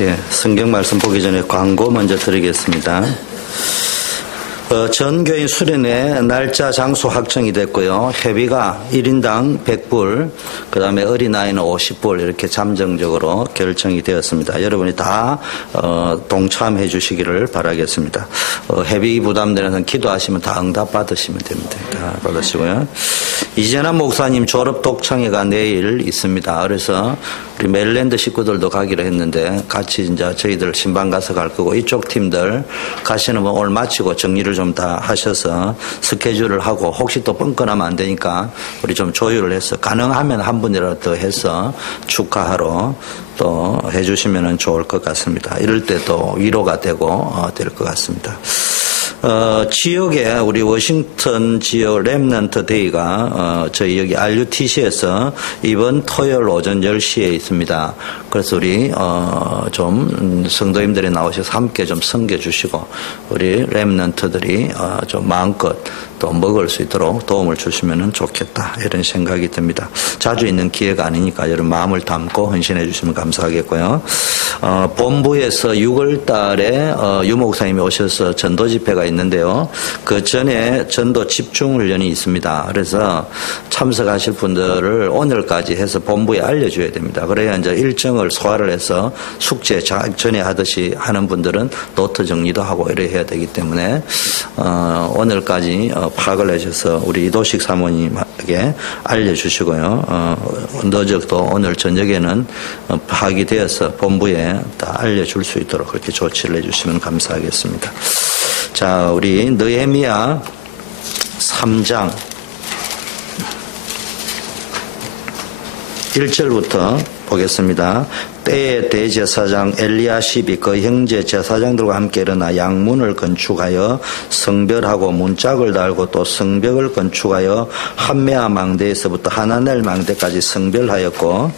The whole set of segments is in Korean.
예, 성경 말씀 보기 전에 광고 먼저 드리겠습니다. 전 교인 수련회 날짜 장소 확정이 됐고요. 회비가 1인당 100불, 그 다음에 어린아이는 50불 이렇게 잠정적으로 결정이 되었습니다. 여러분이 다 동참해 주시기를 바라겠습니다. 회비 부담되는 기도하시면 다 응답 받으시면 됩니다. 다 받으시고요. 이재남 목사님 졸업 독창회가 내일 있습니다. 그래서 우리 메릴랜드 식구들도 가기로 했는데 같이 이제 저희들 신방 가서 갈 거고, 이쪽 팀들 가시는 분 오늘 마치고 정리를 좀 다 하셔서 스케줄을 하고, 혹시 또 뻥끗하면 안 되니까 우리 좀 조율을 해서 가능하면 한 분이라도 더 해서 축하하러 또 해주시면 좋을 것 같습니다. 이럴 때 또 위로가 되고 될 것 같습니다. 지역에 우리 워싱턴 지역 렘넌트 데이가 저희 여기 RUTC에서 이번 토요일 오전 10시에 있습니다. 그래서 우리 좀 성도님들이 나오셔서 함께 좀 섬겨주시고 우리 렘넌트들이 좀 마음껏 또 먹을 수 있도록 도움을 주시면 좋겠다, 이런 생각이 듭니다. 자주 있는 기회가 아니니까 여러분 마음을 담고 헌신해 주시면 감사하겠고요. 본부에서 6월 달에 유 목사님이 오셔서 전도 집회가 있는데요. 그 전에 전도 집중 훈련이 있습니다. 그래서 참석하실 분들을 오늘까지 해서 본부에 알려줘야 됩니다. 그래야 이제 일정을 소화를 해서 숙제 전에 하듯이 하는 분들은 노트 정리도 하고 이래 해야 되기 때문에 오늘까지 파악을 해주셔서 우리 이도식 사모님에게 알려주시고요. 너적도 오늘 저녁에는 파악이 되어서 본부에 다 알려줄 수 있도록 그렇게 조치를 해주시면 감사하겠습니다. 자, 우리 느헤미야 3장 1절부터 보겠습니다. 때에 대제사장 엘리야십이 그 형제 제사장들과 함께 일어나 양문을 건축하여 성별하고 문짝을 달고 또 성벽을 건축하여 한메아 망대에서부터 하나넬 망대까지 성별하였고,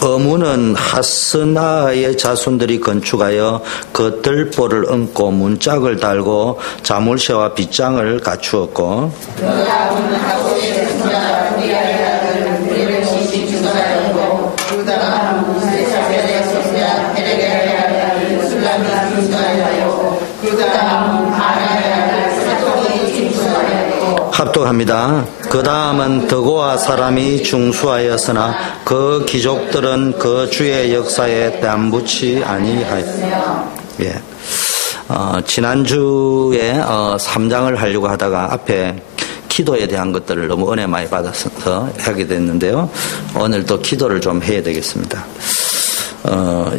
어문은 하스나의 자손들이 건축하여 그 들보를 얹고 문짝을 달고 자물쇠와 빗장을 갖추었고, 합독합니다. 그 다음은 드고아 사람이 중수하였으나 그 귀족들은 그 주의 역사에 담붙지 아니하였습니다. 예. 지난주에 3장을 하려고 하다가 앞에 기도에 대한 것들을 너무 은혜 많이 받아서 하게 됐는데요. 오늘 또 기도를 좀 해야 되겠습니다.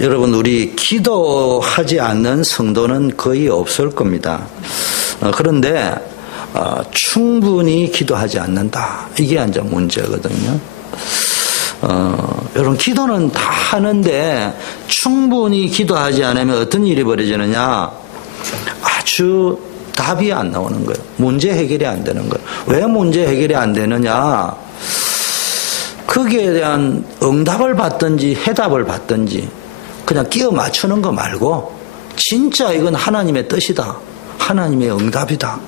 여러분, 우리 기도하지 않는 성도는 거의 없을 겁니다. 그런데 충분히 기도하지 않는다, 이게 이제 문제거든요. 여러분, 기도는 다 하는데 충분히 기도하지 않으면 어떤 일이 벌어지느냐, 아주 답이 안 나오는 거예요. 문제 해결이 안 되는 거예요. 왜 문제 해결이 안 되느냐, 거기에 대한 응답을 받든지 해답을 받든지 그냥 끼워 맞추는 거 말고, 진짜 이건 하나님의 뜻이다, 하나님의 응답이다,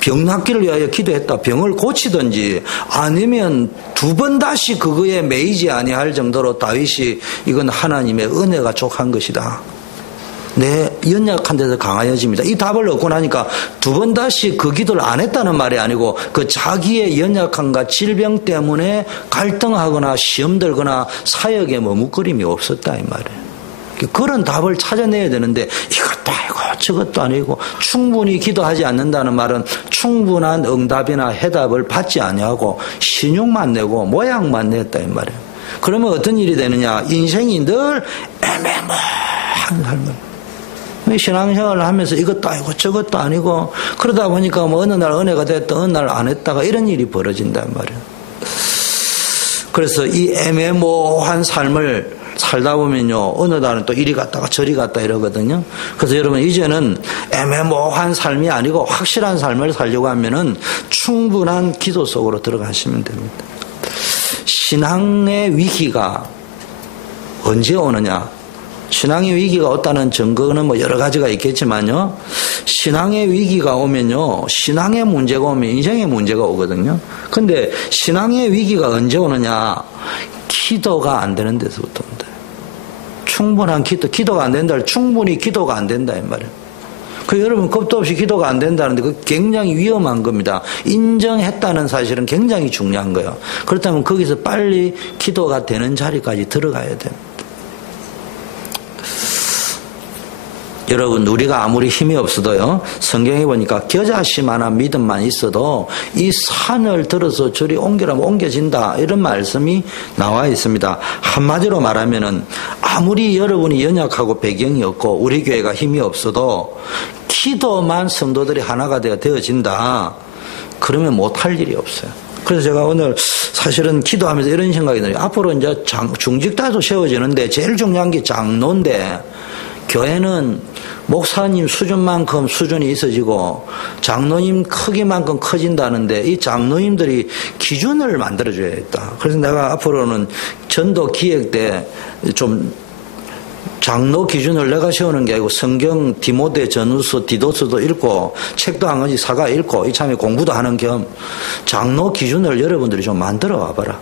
병 낫기를 위하여 기도했다, 병을 고치든지 아니면 2번 다시 그거에 매이지 아니할 정도로 다윗이 이건 하나님의 은혜가 족한 것이다, 내 연약한 데서 강하여집니다, 이 답을 얻고 나니까 2번 다시 그 기도를 안 했다는 말이 아니고 그 자기의 연약함과 질병 때문에 갈등하거나 시험 들거나 사역에 머뭇거림이 없었다, 이 말이에요. 그런 답을 찾아내야 되는데 이것도 아니고 저것도 아니고 충분히 기도하지 않는다는 말은 충분한 응답이나 해답을 받지 아니하고 신용만 내고 모양만 냈다, 이 말이에요. 그러면 어떤 일이 되느냐, 인생이 늘 애매모호한 삶을, 신앙생활을 하면서 이것도 아니고 저것도 아니고 그러다 보니까 뭐 어느 날 은혜가 됐다 어느 날 안 했다가 이런 일이 벌어진단 말이에요. 그래서 이 애매모호한 삶을 살다 보면요, 어느 날은 또 이리 갔다가 저리 갔다 이러거든요. 그래서 여러분, 이제는 애매모호한 삶이 아니고 확실한 삶을 살려고 하면은 충분한 기도 속으로 들어가시면 됩니다. 신앙의 위기가 언제 오느냐, 신앙의 위기가 없다는 증거는 뭐 여러 가지가 있겠지만요, 신앙의 위기가 오면요, 신앙의 문제가 오면 인생의 문제가 오거든요. 근데 신앙의 위기가 언제 오느냐? 기도가 안 되는 데서부터 온다. 충분한 기도가 안 된다. 충분히 기도가 안 된다 이 말이에요. 여러분 겁도 없이 기도가 안 된다는데 그 굉장히 위험한 겁니다. 인정했다는 사실은 굉장히 중요한 거예요. 그렇다면 거기서 빨리 기도가 되는 자리까지 들어가야 됩니다. 여러분 우리가 아무리 힘이 없어도요, 성경에 보니까 겨자씨만한 믿음만 있어도 이 산을 들어서 저리 옮기라면 옮겨진다, 이런 말씀이 나와 있습니다. 한마디로 말하면은 아무리 여러분이 연약하고 배경이 없고 우리 교회가 힘이 없어도 기도만 성도들이 하나가 되어진다, 그러면 못할 일이 없어요. 그래서 제가 오늘 사실은 기도하면서 이런 생각이 들어요. 앞으로 이제 중직자도 세워지는데 제일 중요한 게 장로인데, 교회는 목사님 수준만큼 수준이 있어지고 장로님 크기만큼 커진다는데 이 장로님들이 기준을 만들어줘야겠다. 그래서 내가 앞으로는 전도 기획 때 좀 장로 기준을 내가 세우는 게 아니고 성경 디모데 전후서 디도서도 읽고 책도 한 권씩 사가 읽고 이참에 공부도 하는 겸 장로 기준을 여러분들이 좀 만들어 와봐라.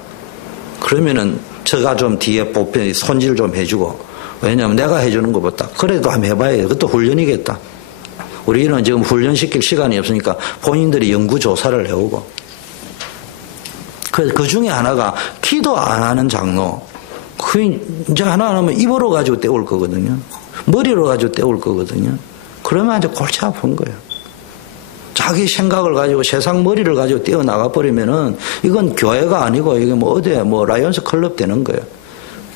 그러면은 제가 좀 뒤에 뽑혀 손질 좀 해주고, 왜냐하면 내가 해주는 것보다 그래도 한번 해봐야 돼. 그것도 훈련이겠다. 우리는 지금 훈련시킬 시간이 없으니까 본인들이 연구조사를 해오고, 그 중에 하나가 기도 안 하는 장로. 이제 하나 하면 입으로 가지고 때울 거거든요. 머리로 가지고 때울 거거든요. 그러면 이제 골치 아픈 거예요. 자기 생각을 가지고 세상 머리를 가지고 뛰어나가 버리면은 이건 교회가 아니고 이게 뭐 라이온스 클럽 되는 거예요.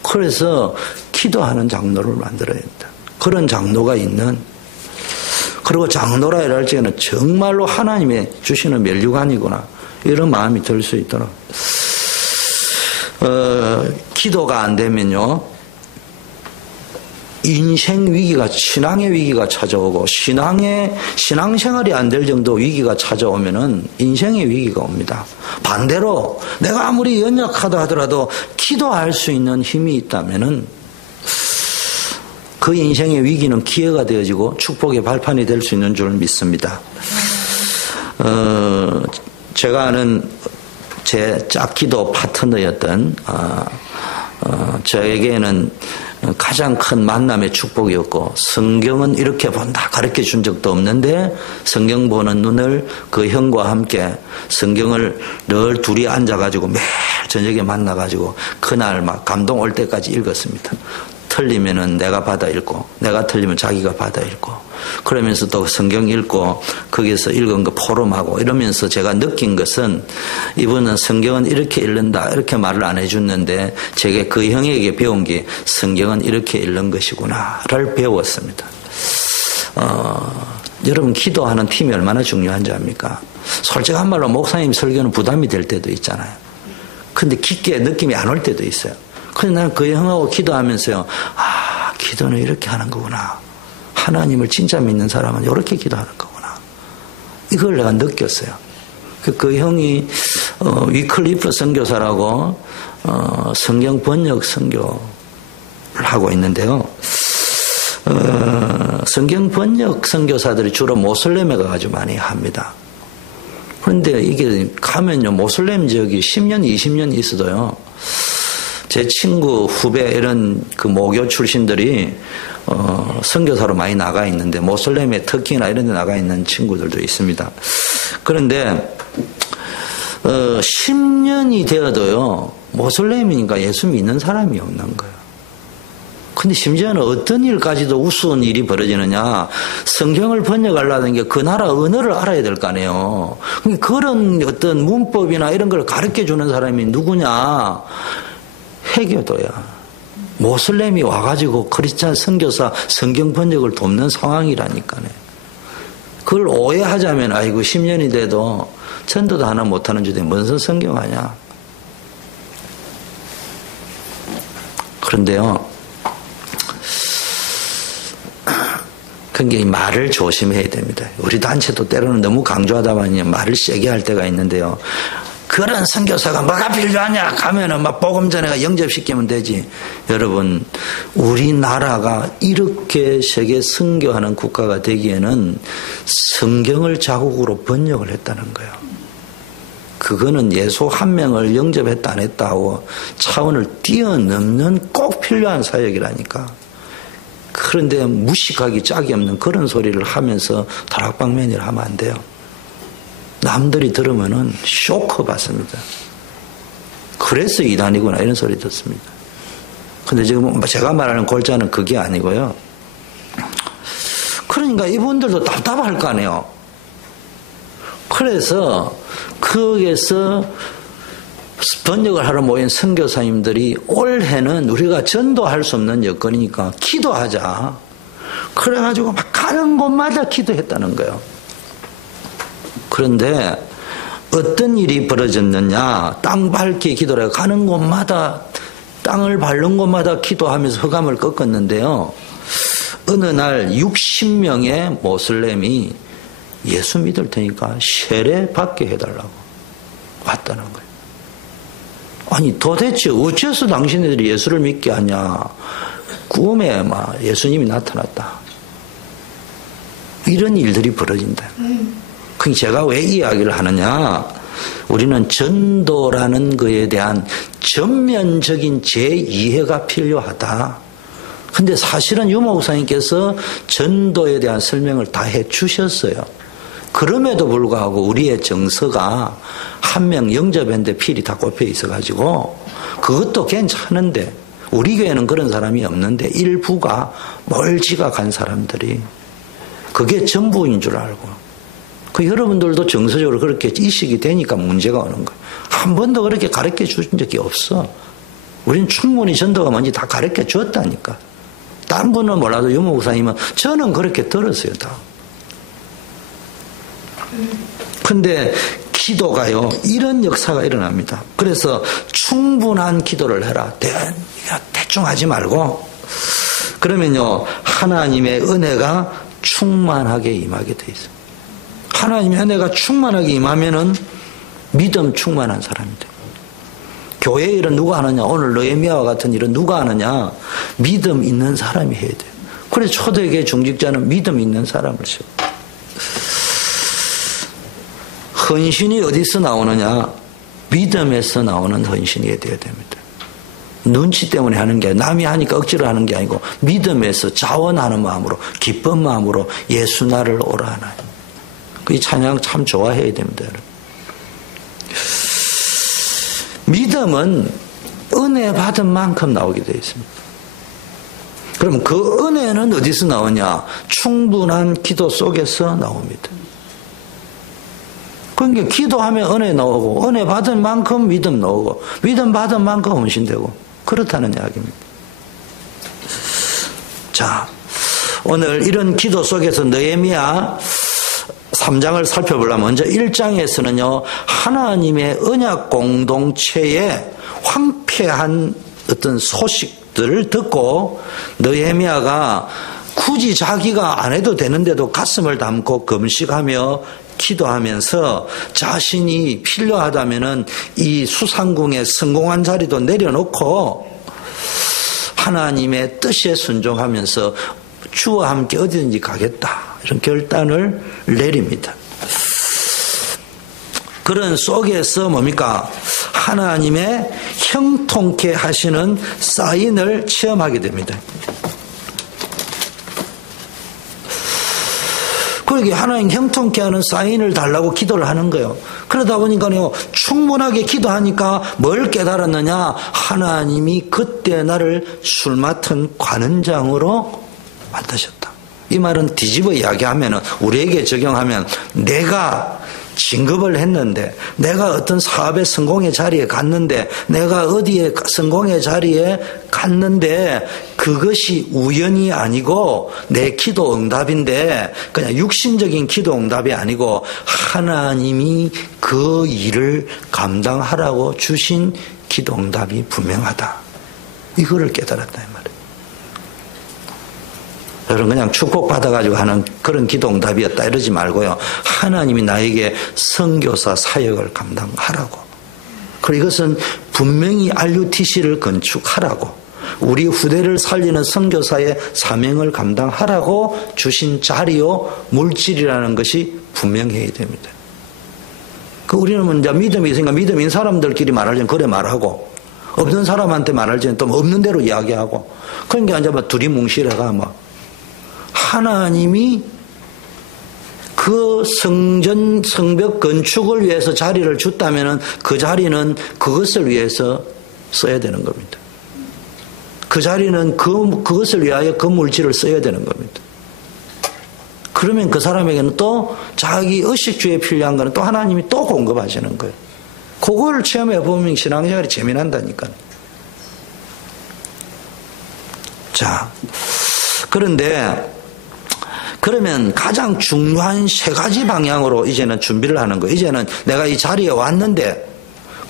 그래서 기도하는 장로를 만들어야 된다. 그런 장로가 있는, 그리고 장로라 할 적에는 정말로 하나님의 주시는 면류관이구나, 이런 마음이 들 수 있도록. 기도가 안 되면요, 인생 위기가, 신앙의 위기가 찾아오고, 신앙생활이 안 될 정도 위기가 찾아오면은 인생의 위기가 옵니다. 반대로 내가 아무리 연약하다 하더라도 기도할 수 있는 힘이 있다면은 그 인생의 위기는 기회가 되어지고 축복의 발판이 될 수 있는 줄 믿습니다. 제가 아는 제 짝기도 파트너였던 저에게는 가장 큰 만남의 축복이었고, 성경은 이렇게 본다 가르쳐 준 적도 없는데 성경 보는 눈을 그 형과 함께 성경을 늘 둘이 앉아가지고 매일 저녁에 만나가지고 그날 막 감동 올 때까지 읽었습니다. 틀리면은 내가 받아 읽고, 내가 틀리면 자기가 받아 읽고, 그러면서 또 성경 읽고 거기서 읽은 거 포럼하고 이러면서 제가 느낀 것은, 이분은 성경은 이렇게 읽는다 이렇게 말을 안 해줬는데 제게 그 형에게 배운 게 성경은 이렇게 읽는 것이구나를 배웠습니다. 여러분 기도하는 팀이 얼마나 중요한지 압니까? 솔직한 말로 목사님 설교는 부담이 될 때도 있잖아요. 근데 깊게 느낌이 안 올 때도 있어요. 근데 나는 그 형하고 기도하면서요, 기도는 이렇게 하는 거구나. 하나님을 진짜 믿는 사람은 이렇게 기도하는 거구나. 이걸 내가 느꼈어요. 그 형이 위클리프 선교사라고 성경 번역 선교를 하고 있는데요. 성경 번역 선교사들이 주로 모슬렘에 가가지고 많이 합니다. 그런데 이게 가면요, 모슬렘 지역이 10년, 20년 있어도요, 제 친구, 후배, 이런 그 모교 출신들이 선교사로 많이 나가 있는데, 모슬렘에 터키나 이런 데 나가 있는 친구들도 있습니다. 그런데 10년이 되어도요, 모슬렘이니까 예수 믿는 사람이 없는 거예요. 근데 심지어는 어떤 일까지도 우스운 일이 벌어지느냐, 성경을 번역하려는 게 그 나라 언어를 알아야 될 거 아니에요. 그런 어떤 문법이나 이런 걸 가르쳐 주는 사람이 누구냐? 해교도야. 모슬렘이 와가지고 크리스찬 선교사 성경 번역을 돕는 상황이라니까요. 그걸 오해하자면, 아이고 10년이 돼도 전도도 하나 못하는 주제에 뭔 성경하냐. 그런데요, 그게 말을 조심해야 됩니다. 우리 단체도 때로는 너무 강조하다 보니 말을 세게 할 때가 있는데요, 그런 선교사가 뭐가 필요하냐 가면은 막 복음 전해가 영접시키면 되지. 여러분, 우리나라가 이렇게 세계 선교하는 국가가 되기에는 성경을 자국으로 번역을 했다는 거예요. 그거는 예수 한 명을 영접했다 안 했다 하고 차원을 뛰어넘는 꼭 필요한 사역이라니까. 그런데 무식하기 짝이 없는 그런 소리를 하면서 다락방면이라 하면 안 돼요. 남들이 들으면은 쇼크 받습니다. 그래서 이단이구나 이런 소리 듣습니다. 근데 지금 제가 말하는 골자는 그게 아니고요. 그러니까 이분들도 답답할 거 아니에요. 그래서 거기에서 번역을 하러 모인 선교사님들이 올해는 우리가 전도할 수 없는 여건이니까 기도하자. 그래가지고 막 가는 곳마다 기도했다는 거예요. 그런데 어떤 일이 벌어졌느냐. 땅 밟기 기도를 가는 곳마다 땅을 밟는 곳마다 기도하면서 흑암을 꺾었는데요. 어느 날 60명의 모슬렘이 예수 믿을 테니까 세례 받게 해달라고 왔다는 거예요. 아니 도대체 어째서 당신들이 예수를 믿게 하냐. 꿈에 막 예수님이 나타났다. 이런 일들이 벌어진다. 그러니까 제가 왜 이 이야기를 하느냐. 우리는 전도라는 것에 대한 전면적인 재이해가 필요하다. 근데 사실은 유 목사님께서 전도에 대한 설명을 다 해주셨어요. 그럼에도 불구하고 우리의 정서가 한 명 영접했는데 필이 다 꼽혀 있어가지고 그것도 괜찮은데 우리 교회는 그런 사람이 없는데 일부가 멀지가 간 사람들이 그게 전부인 줄 알고 그 여러분들도 정서적으로 그렇게 인식이 되니까 문제가 오는 거예요. 한 번도 그렇게 가르쳐 준 적이 없어. 우린 충분히 전도가 뭔지 다 가르쳐 줬다니까. 다른 분은 몰라도 유 목사님은 저는 그렇게 들었어요. 다. 근데 기도가요 이런 역사가 일어납니다. 그래서 충분한 기도를 해라. 대충 하지 말고 그러면요 하나님의 은혜가 충만하게 임하게 돼 있어요. 하나님의 은혜가 충만하게 임하면은 믿음 충만한 사람이 돼요. 교회 일은 누가 하느냐. 오늘 느헤미야와 같은 일은 누가 하느냐. 믿음 있는 사람이 해야 돼요. 그래서 초대교회 중직자는 믿음 있는 사람을 세워요. 헌신이 어디서 나오느냐? 믿음에서 나오는 헌신이 돼야 됩니다. 눈치 때문에 하는 게 아니라 남이 하니까 억지로 하는 게 아니고 믿음에서 자원하는 마음으로 기쁜 마음으로 예수 나를 오라 하나님. 이 찬양 참 좋아해야 됩니다. 여러분. 믿음은 은혜 받은 만큼 나오게 되어 있습니다. 그럼 그 은혜는 어디서 나오냐? 충분한 기도 속에서 나옵니다. 그러니까 기도하면 은혜 나오고 은혜 받은 만큼 믿음 나오고 믿음 받은 만큼 헌신되고 그렇다는 이야기입니다. 자, 오늘 이런 기도 속에서 느헤미야 3장을 살펴보려면 먼저 1장에서는요 하나님의 언약 공동체의 황폐한 어떤 소식들을 듣고 느헤미야가 굳이 자기가 안 해도 되는데도 가슴을 담고 금식하며 기도하면서 자신이 필요하다면은 이 수상궁의 성공한 자리도 내려놓고 하나님의 뜻에 순종하면서 주와 함께 어디든지 가겠다 이런 결단을 내립니다. 그런 속에서 뭡니까? 하나님의 형통케 하시는 사인을 체험하게 됩니다. 그러게 하나님 형통케 하는 사인을 달라고 기도를 하는 거예요. 그러다 보니까요 충분하게 기도하니까 뭘 깨달았느냐? 하나님이 그때 나를 술 맡은 관원장으로 만드셨다. 이 말은 뒤집어 이야기하면 우리에게 적용하면 내가 진급을 했는데 내가 어떤 사업의 성공의 자리에 갔는데 내가 어디에 성공의 자리에 갔는데 그것이 우연이 아니고 내 기도 응답인데 그냥 육신적인 기도 응답이 아니고 하나님이 그 일을 감당하라고 주신 기도 응답이 분명하다. 이거를 깨달았다 이 말이에요. 여러분 그냥 축복받아가지고 하는 그런 기도 응답이었다 이러지 말고요. 하나님이 나에게 선교사 사역을 감당하라고 그리고 이것은 분명히 RUTC를 건축하라고, 우리 후대를 살리는 선교사의 사명을 감당하라고 주신 자리요 물질이라는 것이 분명해야 됩니다. 우리는 이제 믿음이 있으니까 믿음 있는 사람들끼리 말할 때는 그래 말하고, 없는 사람한테 말할 때는 또 없는 대로 이야기하고, 그러니까 이제 막 둘이 뭉실해가 막 하나님이 그 성벽 건축을 위해서 자리를 줬다면은 그 자리는 그것을 위해서 써야 되는 겁니다. 그 자리는 그것을 위하여 그 물질을 써야 되는 겁니다. 그러면 그 사람에게는 또 자기 의식주에 필요한 거는 또 하나님이 또 공급하시는 거예요. 그걸 체험해 보면 신앙생활이 재미난다니까요. 자, 그런데 그러면 가장 중요한 세 가지 방향으로 이제는 준비를 하는 거예요. 이제는 내가 이 자리에 왔는데,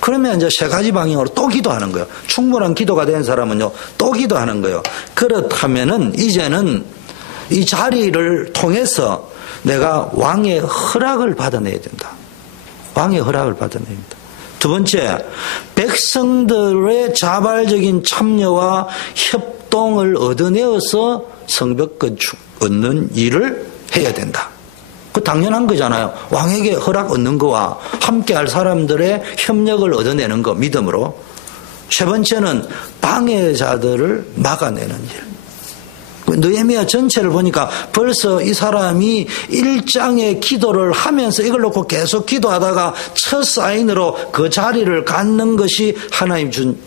그러면 이제 세 가지 방향으로 또 기도하는 거예요. 충분한 기도가 된 사람은요, 또 기도하는 거예요. 그렇다면은 이제는 이 자리를 통해서 내가 왕의 허락을 받아내야 된다. 왕의 허락을 받아내야 된다. 두 번째, 백성들의 자발적인 참여와 협동을 얻어내어서 성벽 건축 얻는 일을 해야 된다. 그 당연한 거잖아요. 왕에게 허락 얻는 거와 함께할 사람들의 협력을 얻어내는 거, 믿음으로. 세 번째는 방해자들을 막아내는 일. 느헤미야 전체를 보니까 벌써 이 사람이 1장의 기도를 하면서 이걸 놓고 계속 기도하다가 첫 사인으로 그 자리를 갖는 것이 하나님 준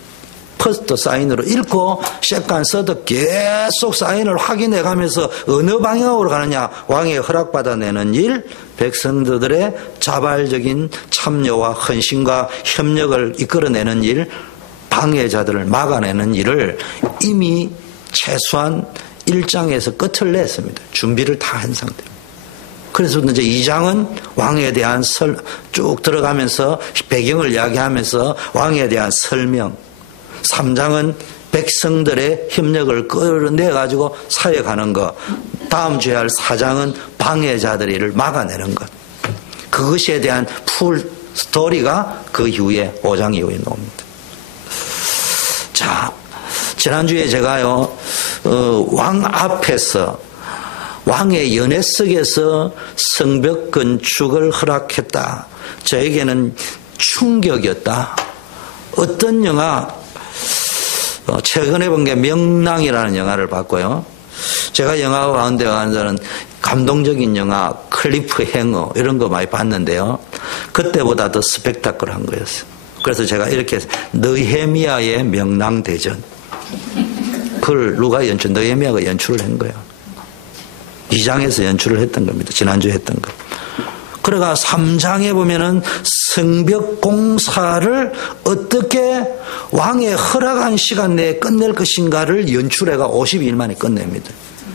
퍼스트 사인으로 읽고 세컨 서드 계속 사인을 확인해 가면서 어느 방향으로 가느냐, 왕의 허락받아내는 일, 백성들의 자발적인 참여와 헌신과 협력을 이끌어내는 일, 방해자들을 막아내는 일을 이미 최소한 1장에서 끝을 냈습니다. 준비를 다 한 상태입니다. 그래서 이제 2장은 왕에 대한 쭉 들어가면서 배경을 이야기하면서 왕에 대한 설명, 3장은 백성들의 협력을 끌어내가지고 사역하는 것, 다음 주에 할 4장은 방해자들의 일을 막아내는 것, 그것에 대한 풀 스토리가 그 이후에 5장 이후에 나옵니다. 자, 지난주에 제가요, 왕 앞에서 왕의 연회 속에서 성벽 건축을 허락했다. 저에게는 충격이었다. 어떤 영화, 최근에 본 게 명랑이라는 영화를 봤고요. 제가 영화 가운데 가는 감동적인 영화 클리프 행어 이런 거 많이 봤는데요. 그때보다 더 스펙타클한 거였어요. 그래서 제가 이렇게 느헤미야의 명랑대전, 그걸 누가 느헤미야가 연출을 한 거예요. 2장에서 연출을 했던 겁니다. 지난주에 했던 거. 그래가 3장에 보면은 성벽 공사를 어떻게 왕의 허락한 시간 내에 끝낼 것인가를 연출해가 52일 만에 끝냅니다.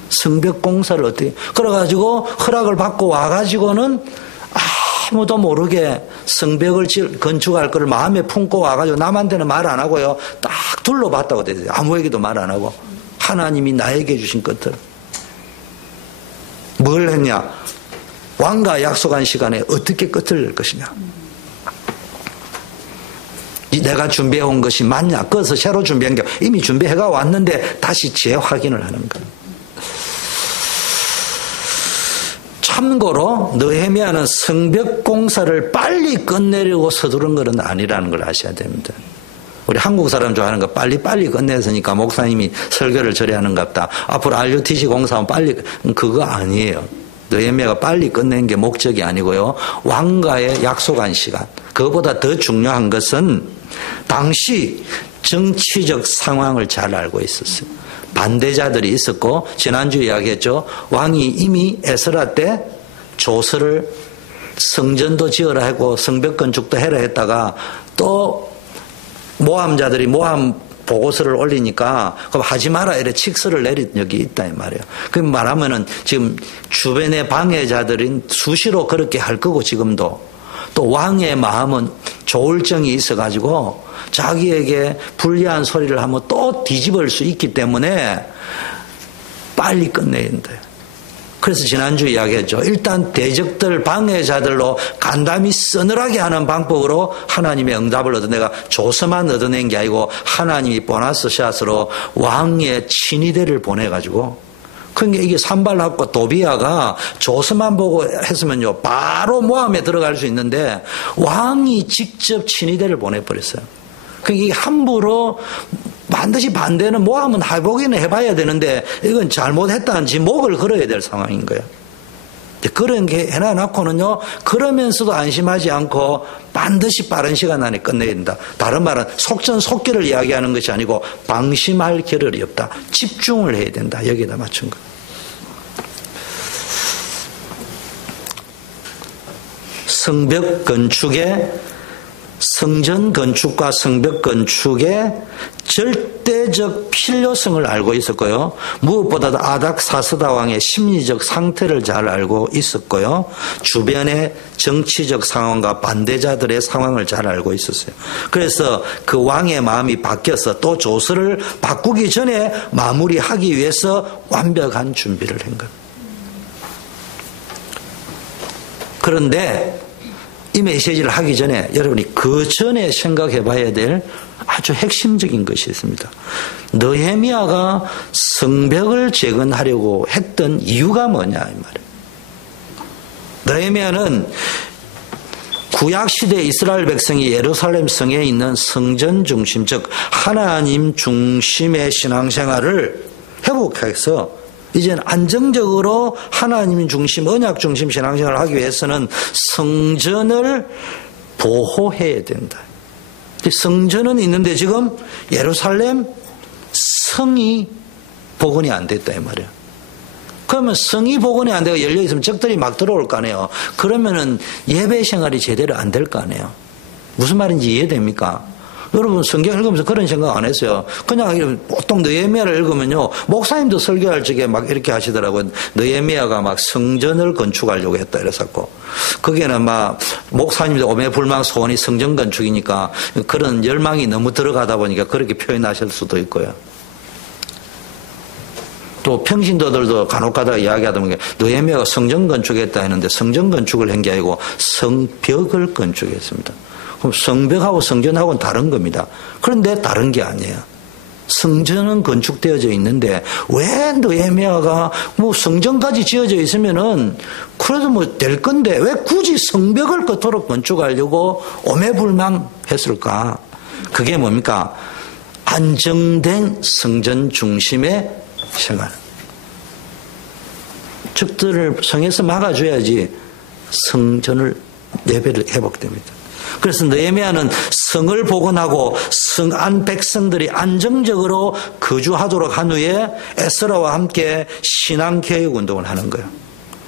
성벽 공사를 어떻게, 그래가지고 허락을 받고 와가지고는 아무도 모르게 성벽을 건축할 것을 마음에 품고 와가지고 남한테는 말 안 하고요. 딱 둘러봤다고 되죠. 아무에게도 말 안 하고. 하나님이 나에게 주신 것들. 뭘 했냐? 왕과 약속한 시간에 어떻게 끝을 낼 것이냐. 내가 준비해온 것이 맞냐. 그래서 새로 준비한 게 이미 준비해가 왔는데 다시 재확인을 하는 거예요. 참고로 느헤미야는 성벽 공사를 빨리 끝내려고 서두른 것은 아니라는 걸 아셔야 됩니다. 우리 한국 사람 좋아하는 거 빨리 끝냈으니까 목사님이 설교를 저리 하는갑다. 앞으로 RUTC 공사하면 빨리, 그거 아니에요. 느헤미야가 빨리 끝낸 게 목적이 아니고요. 왕과의 약속한 시간. 그것보다 더 중요한 것은 당시 정치적 상황을 잘 알고 있었어요. 반대자들이 있었고, 지난주에 이야기했죠. 왕이 이미 에스라 때 조서를 성전도 지으라 하고 성벽 건축도 해라 했다가 또 모함자들이 모함 보고서를 올리니까 그럼 하지 마라 이래 칙서를 내린 적이 있다 이 말이에요. 그 말하면은 지금 주변의 방해자들은 수시로 그렇게 할 거고, 지금도 또 왕의 마음은 조울증이 있어가지고 자기에게 불리한 소리를 하면 또 뒤집을 수 있기 때문에 빨리 끝내야 된다. 그래서 지난주 이야기했죠. 일단 대적들 방해자들로 간담이 서늘하게 하는 방법으로 하나님의 응답을 얻어 내가 조서만 얻어낸 게 아니고 하나님이 보너스 샷으로 왕의 친위대를 보내가지고 그러니까 이게 산발락과 도비아가 조서만 보고 했으면요 바로 모함에 들어갈 수 있는데 왕이 직접 친위대를 보내버렸어요. 그러니까 이게 함부로 반드시 반대는 모함은 해보기는 해봐야 되는데 이건 잘못했다는 지 목을 걸어야 될 상황인 거예요. 그런 게 해놔놓고는요 그러면서도 안심하지 않고 반드시 빠른 시간 안에 끝내야 된다. 다른 말은 속전속결을 이야기하는 것이 아니고 방심할 겨를이 없다. 집중을 해야 된다. 여기에다 맞춘 거예요. 성벽 건축에 성전 건축과 성벽 건축의 절대적 필요성을 알고 있었고요. 무엇보다도 아닥사스다 왕의 심리적 상태를 잘 알고 있었고요. 주변의 정치적 상황과 반대자들의 상황을 잘 알고 있었어요. 그래서 그 왕의 마음이 바뀌어서 또 조서를 바꾸기 전에 마무리하기 위해서 완벽한 준비를 한 거예요. 그런데 이 메시지를 하기 전에 여러분이 그 전에 생각해 봐야 될 아주 핵심적인 것이 있습니다. 느헤미야가 성벽을 재건하려고 했던 이유가 뭐냐 이 말이에요. 느헤미야는 구약시대 이스라엘 백성이 예루살렘 성에 있는 성전 중심 즉 하나님 중심의 신앙생활을 회복해서 이제는 안정적으로 하나님 중심, 언약 중심 신앙생활을 하기 위해서는 성전을 보호해야 된다. 성전은 있는데 지금 예루살렘 성이 복원이 안 됐다 이 말이에요. 그러면 성이 복원이 안 되고 열려 있으면 적들이 막 들어올 거 아니에요. 그러면은 예배 생활이 제대로 안 될 거 아니에요. 무슨 말인지 이해됩니까? 여러분 성경 읽으면서 그런 생각 안 했어요. 그냥 보통 느헤미야를 읽으면요 목사님도 설교할 적에 막 이렇게 하시더라고요. 느헤미야가 막 성전을 건축하려고 했다 이랬었고 거기에는 막 목사님도 오매불망 소원이 성전 건축이니까 그런 열망이 너무 들어가다 보니까 그렇게 표현하실 수도 있고요. 또 평신도들도 간혹가다가 이야기하다 보니까 느헤미야가 성전 건축했다 했는데 성전 건축을 한 게 아니고 성벽을 건축했습니다. 그럼 성벽하고 성전하고는 다른 겁니다. 그런데 다른 게 아니에요. 성전은 건축되어져 있는데 왜 느헤미야가 뭐 성전까지 지어져 있으면은 그래도 뭐 될 건데 왜 굳이 성벽을 그토록 건축하려고 오매불망했을까? 그게 뭡니까? 안정된 성전 중심의 생활. 적들을 성에서 막아줘야지 성전을 예배를 회복됩니다. 그래서 느헤미야는 성을 복원하고 성 안 백성들이 안정적으로 거주하도록 한 후에 에스라와 함께 신앙개혁 운동을 하는 거예요.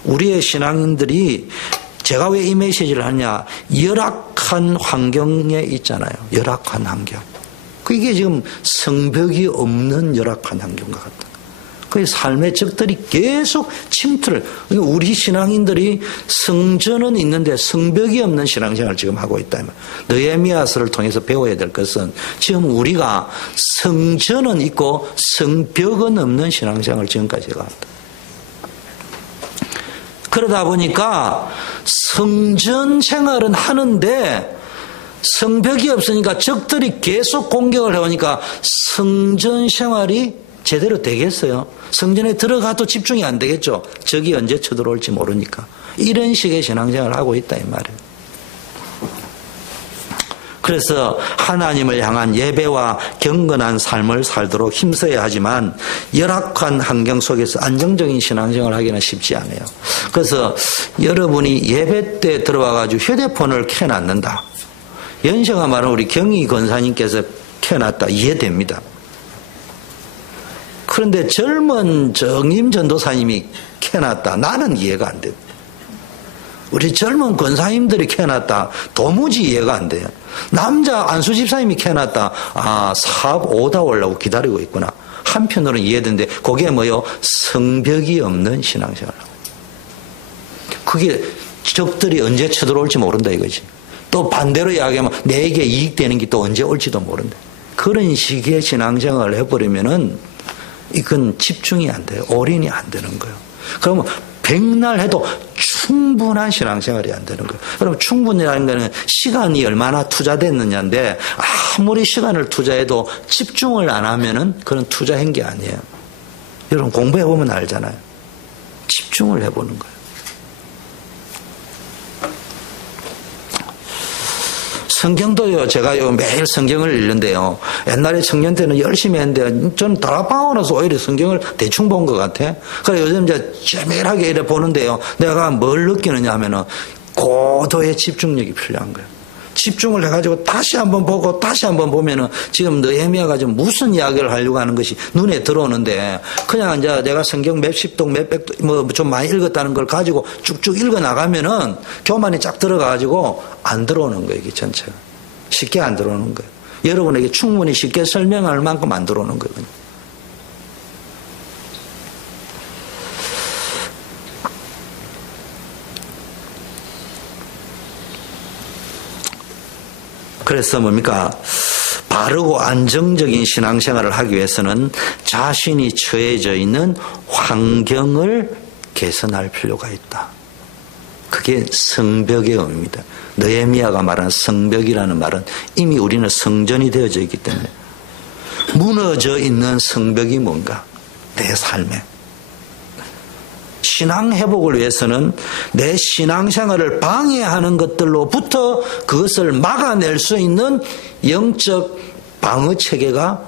우리의 신앙인들이 제가 왜 이 메시지를 하냐 열악한 환경에 있잖아요. 열악한 환경. 이게 지금 성벽이 없는 열악한 환경과 같다. 그 삶의 적들이 계속 침투를 우리 신앙인들이 성전은 있는데 성벽이 없는 신앙생활을 지금 하고 있다. 느헤미야서를 통해서 배워야 될 것은 지금 우리가 성전은 있고 성벽은 없는 신앙생활을 지금까지 해왔다. 그러다 보니까 성전 생활은 하는데 성벽이 없으니까 적들이 계속 공격을 해오니까 성전 생활이 제대로 되겠어요? 성전에 들어가도 집중이 안 되겠죠? 적이 언제 쳐들어올지 모르니까. 이런 식의 신앙생활을 하고 있다 이 말이에요. 그래서 하나님을 향한 예배와 경건한 삶을 살도록 힘써야 하지만 열악한 환경 속에서 안정적인 신앙생활을 하기는 쉽지 않아요. 그래서 여러분이 예배 때 들어와가지고 휴대폰을 켜놨는다. 연세가 많은 우리 경희 권사님께서 켜놨다. 이해됩니다. 그런데 젊은 정임 전도사님이 켜놨다. 나는 이해가 안 돼요. 우리 젊은 권사님들이 켜놨다. 도무지 이해가 안 돼요. 남자 안수 집사님이 켜놨다. 아, 사업 오다 오려고 기다리고 있구나. 한편으로는 이해되는데 그게 뭐요? 성벽이 없는 신앙생활하고. 그게 적들이 언제 쳐들어올지 모른다 이거지. 또 반대로 이야기하면 내게 이익되는 게 또 언제 올지도 모른다. 그런 식의 신앙생활을 해버리면은 이건 집중이 안 돼요. 올인이 안 되는 거예요. 그러면 백날 해도 충분한 신앙생활이 안 되는 거예요. 그럼 충분이라는 거는 시간이 얼마나 투자됐느냐인데 아무리 시간을 투자해도 집중을 안 하면은 그건 투자한 게 아니에요. 여러분 공부해보면 알잖아요. 집중을 해보는 거예요. 성경도요, 제가요, 매일 성경을 읽는데요. 옛날에 청년 때는 열심히 했는데, 저는 다락방하고 나서 오히려 성경을 대충 본 것 같아. 그래서 요즘 이제 재미하게 이래 보는데요. 내가 뭘 느끼느냐 하면은, 고도의 집중력이 필요한 거예요. 집중을 해가지고 다시 한번 보고 다시 한번 보면은 지금 느헤미야가 지금 무슨 이야기를 하려고 하는 것이 눈에 들어오는데 그냥 이제 내가 성경 몇십 동 몇백 동 뭐 좀 많이 읽었다는 걸 가지고 쭉쭉 읽어 나가면은 교만이 쫙 들어가가지고 안 들어오는 거예요. 이게 전체가 쉽게 안 들어오는 거예요. 여러분에게 충분히 쉽게 설명할 만큼 안 들어오는 거예요. 그래서 뭡니까? 바르고 안정적인 신앙생활을 하기 위해서는 자신이 처해져 있는 환경을 개선할 필요가 있다. 그게 성벽의 의미입니다. 느헤미야가 말하는 성벽이라는 말은 이미 우리는 성전이 되어져 있기 때문에 무너져 있는 성벽이 뭔가? 내 삶에. 신앙 회복을 위해서는 내 신앙생활을 방해하는 것들로부터 그것을 막아낼 수 있는 영적 방어체계가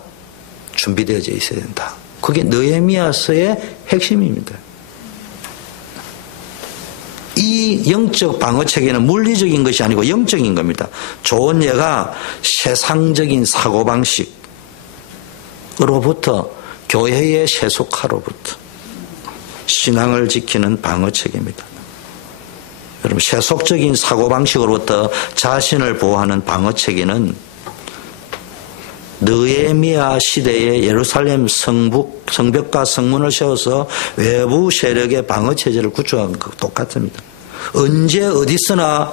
준비되어져 있어야 된다. 그게 느헤미야서의 핵심입니다. 이 영적 방어체계는 물리적인 것이 아니고 영적인 겁니다. 좋은 예가 세상적인 사고방식으로부터 교회의 세속화로부터 신앙을 지키는 방어체계입니다. 여러분, 세속적인 사고방식으로부터 자신을 보호하는 방어체계는 느헤미야 시대의 예루살렘 성벽과 성문을 세워서 외부 세력의 방어체제를 구축한 것 똑같습니다. 언제 어디서나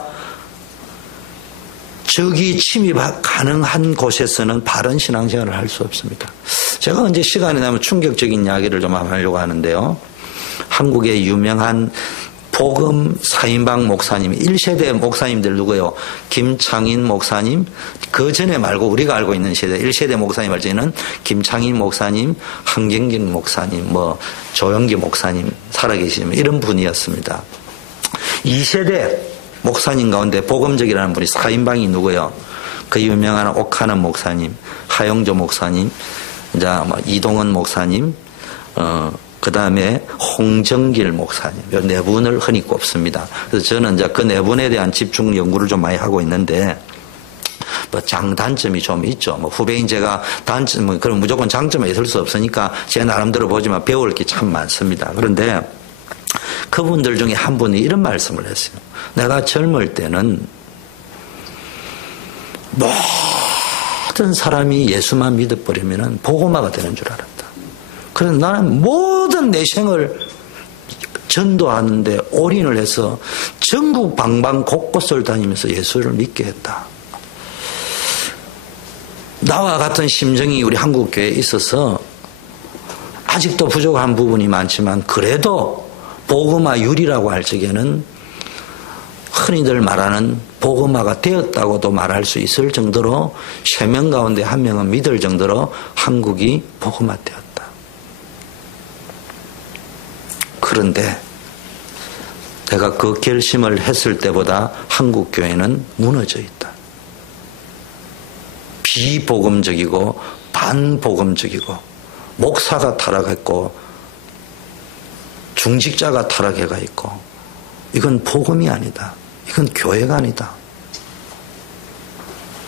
적이 침입 가능한 곳에서는 바른 신앙생활을 할 수 없습니다. 제가 언제 시간이 나면 충격적인 이야기를 좀 하려고 하는데요. 한국의 유명한 복음 4인방 목사님이 1세대 목사님들 누구요? 김창인 목사님, 그 전에 말고 우리가 알고 있는 세대 1세대 목사님 할 때는 김창인 목사님, 한경경 목사님, 뭐 조영기 목사님 살아계시면 이런 분이었습니다. 2세대 목사님 가운데 복음적이라는 분이 4인방이 누구요? 그 유명한 옥하는 목사님, 하영조 목사님, 이제 이동원 목사님, 그 다음에 홍정길 목사님, 이 네 분을 흔히 꼽습니다. 그래서 저는 이제 그 네 분에 대한 집중 연구를 좀 많이 하고 있는데, 뭐 장단점이 좀 있죠. 뭐 후배인 제가 단점, 그럼 무조건 장점이 있을 수 없으니까 제 나름대로 보지만 배울 게 참 많습니다. 그런데 그분들 중에 한 분이 이런 말씀을 했어요. 내가 젊을 때는 모든 사람이 예수만 믿어버리면 복음화가 되는 줄 알았다. 그래서 나는 모든 내 생을 전도하는데 올인을 해서 전국 방방 곳곳을 다니면서 예수를 믿게 했다. 나와 같은 심정이 우리 한국교회에 있어서 아직도 부족한 부분이 많지만 그래도 복음화율이라고 할 적에는 흔히들 말하는 복음화가 되었다고도 말할 수 있을 정도로 3명 가운데 1명은 믿을 정도로 한국이 복음화되었다. 그런데 내가 그 결심을 했을 때보다 한국 교회는 무너져 있다. 비복음적이고 반복음적이고 목사가 타락했고 중직자가 타락해가 있고 이건 복음이 아니다. 이건 교회가 아니다.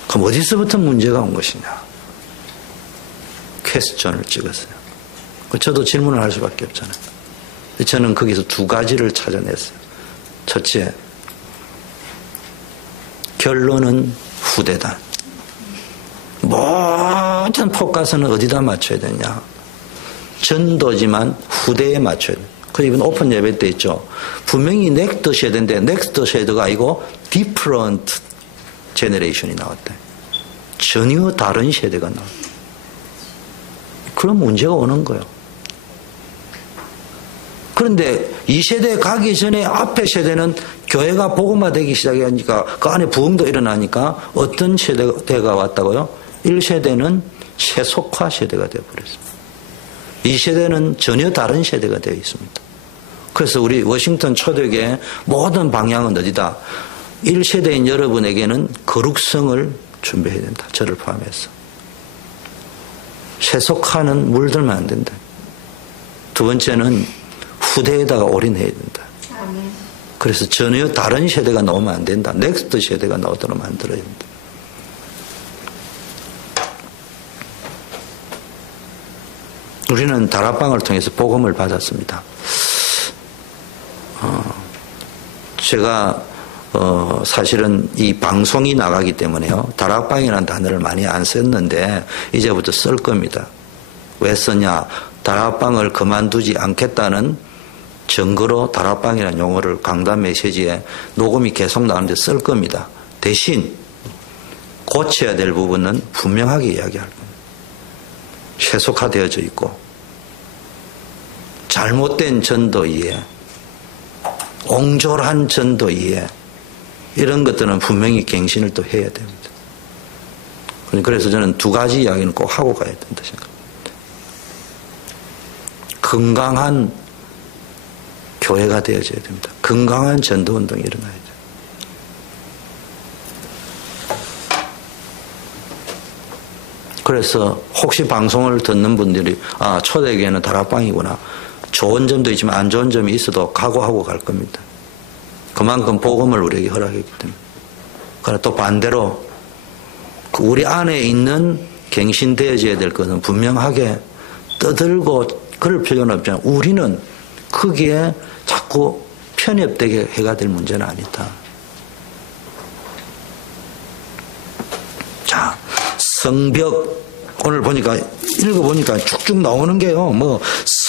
그럼 어디서부터 문제가 온 것이냐? 퀘스천을 찍었어요. 저도 질문을 할 수밖에 없잖아요. 저는 거기서 2가지를 찾아냈어요. 첫째, 결론은 후대다. 모든 포커스는 어디다 맞춰야 되냐? 전도지만 후대에 맞춰야 돼. 그래서 이번 오픈 예배 때 있죠. 분명히 넥스트 세대인데 넥스트 세대가 아니고 디퍼런트 제너레이션이 나왔대. 전혀 다른 세대가 나왔대. 그런 문제가 오는 거예요. 그런데 이 세대 가기 전에 앞에 세대는 교회가 복음화되기 시작하니까 그 안에 부흥도 일어나니까 어떤 세대가 왔다고요? 1세대는 세속화 세대가 되어버렸습니다. 2세대는 전혀 다른 세대가 되어 있습니다. 그래서 우리 워싱턴 초대교회의 모든 방향은 어디다? 1세대인 여러분에게는 거룩성을 준비해야 된다. 저를 포함해서. 세속화는 물들면 안 된다. 두 번째는 후대에다가 올인해야 된다. 그래서 전혀 다른 세대가 나오면 안 된다. 넥스트 세대가 나오도록 만들어야 된다. 우리는 다락방을 통해서 복음을 받았습니다. 제가 사실은 이 방송이 나가기 때문에요. 다락방이라는 단어를 많이 안 썼는데 이제부터 쓸 겁니다. 왜 썼냐? 다락방을 그만두지 않겠다는 증거로 다락방이라는 용어를 강단 메시지에 녹음이 계속 나오는데 쓸 겁니다. 대신 고쳐야 될 부분은 분명하게 이야기할 겁니다. 세속화되어져 있고 잘못된 전도 이해, 옹졸한 전도 이해 이런 것들은 분명히 갱신을 또 해야 됩니다. 그래서 저는 두 가지 이야기는 꼭 하고 가야 된다 생각합니다. 건강한 교회가 되어져야 됩니다. 건강한 전도운동이 일어나야 돼요. 그래서 혹시 방송을 듣는 분들이 초대교회는 다락방이구나. 좋은 점도 있지만 안 좋은 점이 있어도 각오하고 갈 겁니다. 그만큼 복음을 우리에게 허락했기 때문에. 그러나 또 반대로 우리 안에 있는 갱신되어져야 될 것은 분명하게 떠들고 그럴 필요는 없잖아요. 우리는 거기에 자꾸 편협되게 해가 될 문제는 아니다. 자, 성벽 오늘 보니까 읽어보니까 쭉쭉 나오는 게요. 뭐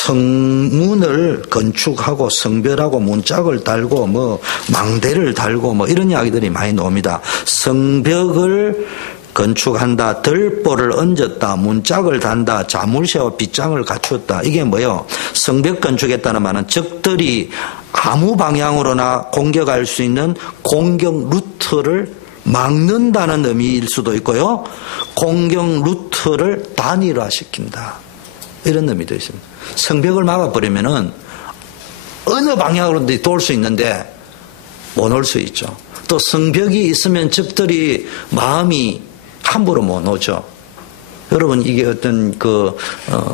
성문을 건축하고 성별하고 문짝을 달고 뭐 망대를 달고 뭐 이런 이야기들이 많이 나옵니다. 성벽을 건축한다, 들보를 얹었다, 문짝을 단다, 자물쇠와 빗장을 갖추었다. 이게 뭐예요? 성벽 건축했다는 말은 적들이 아무 방향으로나 공격할 수 있는 공격 루트를 막는다는 의미일 수도 있고요. 공격 루트를 단일화시킨다. 이런 의미도 있습니다. 성벽을 막아버리면은 어느 방향으로든지 돌 수 있는데 못 올 수 있죠. 또 성벽이 있으면 적들이 마음이 함부로 못 오죠. 여러분 이게 어떤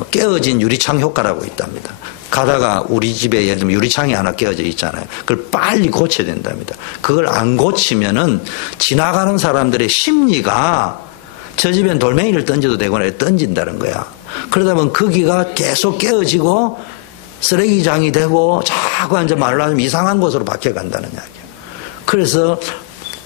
깨어진 유리창 효과라고 있답니다. 가다가 우리 집에 예를 들면 유리창이 하나 깨어져 있잖아요. 그걸 빨리 고쳐야 된답니다. 그걸 안 고치면은 지나가는 사람들의 심리가 저 집엔 돌멩이를 던져도 되거나 던진다는 거야. 그러다 보면 거기가 계속 깨어지고 쓰레기장이 되고 자꾸 이제 말로 하면 이상한 곳으로 바뀌어간다는 이야기예요. 그래서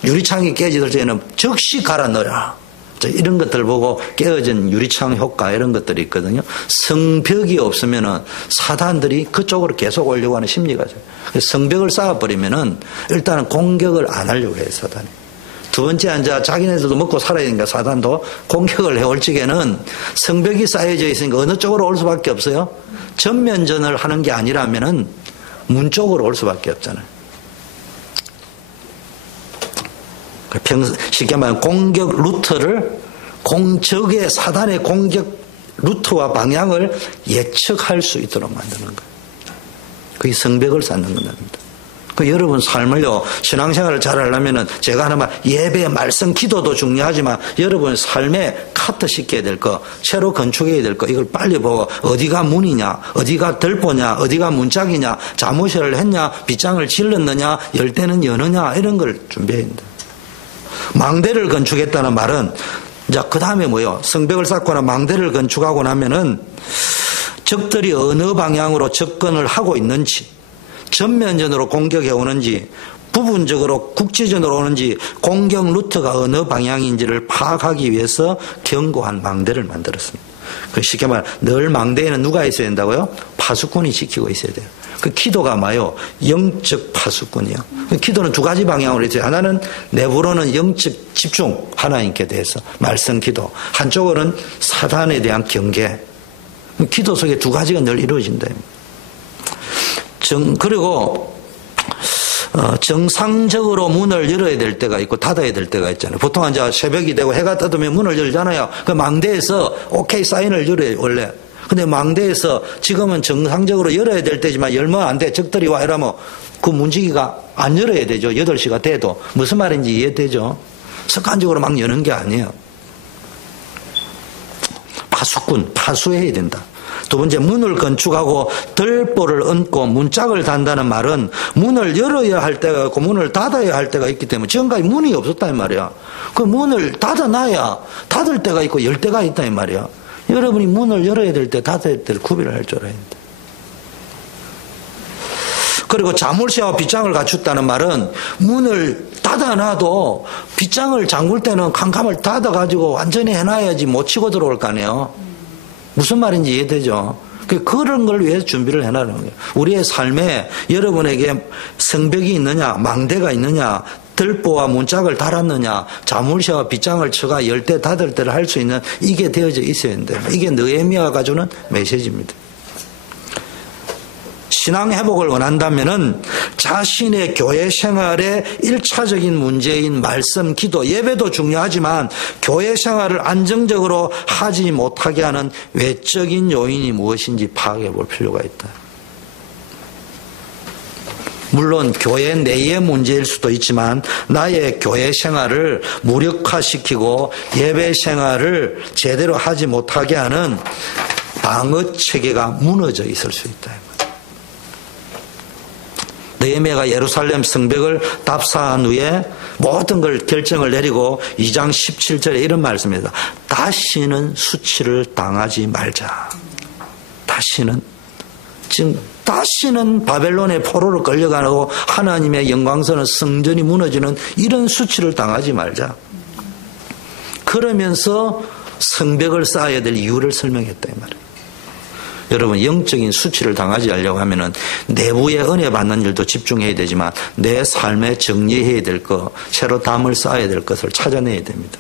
유리창이 깨질 때는 즉시 갈아 넣어라. 이런 것들 보고 깨어진 유리창 효과 이런 것들이 있거든요. 성벽이 없으면은 사단들이 그쪽으로 계속 오려고 하는 심리가 있어요. 성벽을 쌓아버리면은 일단은 공격을 안 하려고 해요, 사단이. 두 번째, 이제 자기네들도 먹고 살아야 되니까 사단도 공격을 해올 적에는 성벽이 쌓여져 있으니까 어느 쪽으로 올 수밖에 없어요. 전면전을 하는 게 아니라면은 문 쪽으로 올 수밖에 없잖아요. 쉽게 말하면 공격 루트를 적의 사단의 공격 루트와 방향을 예측할 수 있도록 만드는 거예요. 그게 성벽을 쌓는 겁니다. 여러분 삶을요, 신앙생활을 잘 하려면은 제가 하는 말, 예배, 말씀, 기도도 중요하지만 여러분 삶에 카트 시켜야 될 거, 새로 건축해야 될 거, 이걸 빨리 보고 어디가 문이냐, 어디가 들보냐, 어디가 문짝이냐, 자무쇠를 했냐, 빗장을 질렀느냐, 열대는 여느냐, 이런 걸 준비해야 된다. 망대를 건축했다는 말은 이제 그 다음에 뭐요? 성벽을 쌓거나 망대를 건축하고 나면은 적들이 어느 방향으로 접근을 하고 있는지, 전면전으로 공격해 오는지, 부분적으로 국지전으로 오는지, 공격 루트가 어느 방향인지를 파악하기 위해서 견고한 망대를 만들었습니다. 쉽게 말해 늘 망대에는 누가 있어야 된다고요? 파수꾼이 지키고 있어야 돼요. 그 기도가 뭐예요? 영적 파수꾼이요. 기도는 두 가지 방향으로 있어요. 하나는 내부로는 영적 집중, 하나님께 대해서 말씀 기도. 한쪽으로는 사단에 대한 경계. 기도 속에 두 가지가 늘 이루어진다. 그리고 정상적으로 문을 열어야 될 때가 있고 닫아야 될 때가 있잖아요. 보통 이제 새벽이 되고 해가 떠들면 문을 열잖아요. 그 망대에서 오케이 사인을 열어요, 원래. 근데 망대에서 지금은 정상적으로 열어야 될 때지만 열면 안 돼. 적들이 와 이러면 그 문지기가 안 열어야 되죠. 8시가 돼도. 무슨 말인지 이해되죠? 습관적으로 막 여는 게 아니에요. 파수해야 된다. 두 번째, 문을 건축하고 들보를 얹고 문짝을 단다는 말은 문을 열어야 할 때가 있고 문을 닫아야 할 때가 있기 때문에 지금까지 문이 없었단 말이야. 그 문을 닫아놔야 닫을 때가 있고 열 때가 있단 말이야. 여러분이 문을 열어야 될 때 닫아야 될 때를 구별을 할 줄 알아야 된다. 그리고 자물쇠와 빗장을 갖췄다는 말은 문을 닫아놔도 빗장을 잠글 때는 캄캄을 닫아가지고 완전히 해놔야지 못 치고 들어올 거 아니에요. 무슨 말인지 이해되죠? 그런 걸 위해서 준비를 해놔는 거예요. 우리의 삶에 여러분에게 성벽이 있느냐, 망대가 있느냐, 들보와 문짝을 달았느냐, 자물쇠와 빗장을 쳐가 열 때 닫을 때를 할 수 있는 이게 되어져 있어야 된다. 이게 느헤미야가 주는 메시지입니다. 신앙 회복을 원한다면은 자신의 교회 생활의 1차적인 문제인 말씀, 기도, 예배도 중요하지만 교회 생활을 안정적으로 하지 못하게 하는 외적인 요인이 무엇인지 파악해 볼 필요가 있다. 물론 교회 내의 문제일 수도 있지만 나의 교회 생활을 무력화시키고 예배 생활을 제대로 하지 못하게 하는 방어 체계가 무너져 있을 수 있다. 느헤미야가 예루살렘 성벽을 답사한 후에 모든 걸 결정을 내리고 2장 17절에 이런 말씀입니다. 다시는 수치를 당하지 말자. 다시는 바벨론의 포로로 끌려가고 하나님의 영광스러운 성전이 무너지는 이런 수치를 당하지 말자. 그러면서 성벽을 쌓아야 될 이유를 설명했다 이 말이에요. 여러분, 영적인 수치를 당하지 않으려고 하면은 내부의 은혜 받는 일도 집중해야 되지만 내 삶에 정리해야 될 것, 새로 담을 쌓아야 될 것을 찾아내야 됩니다.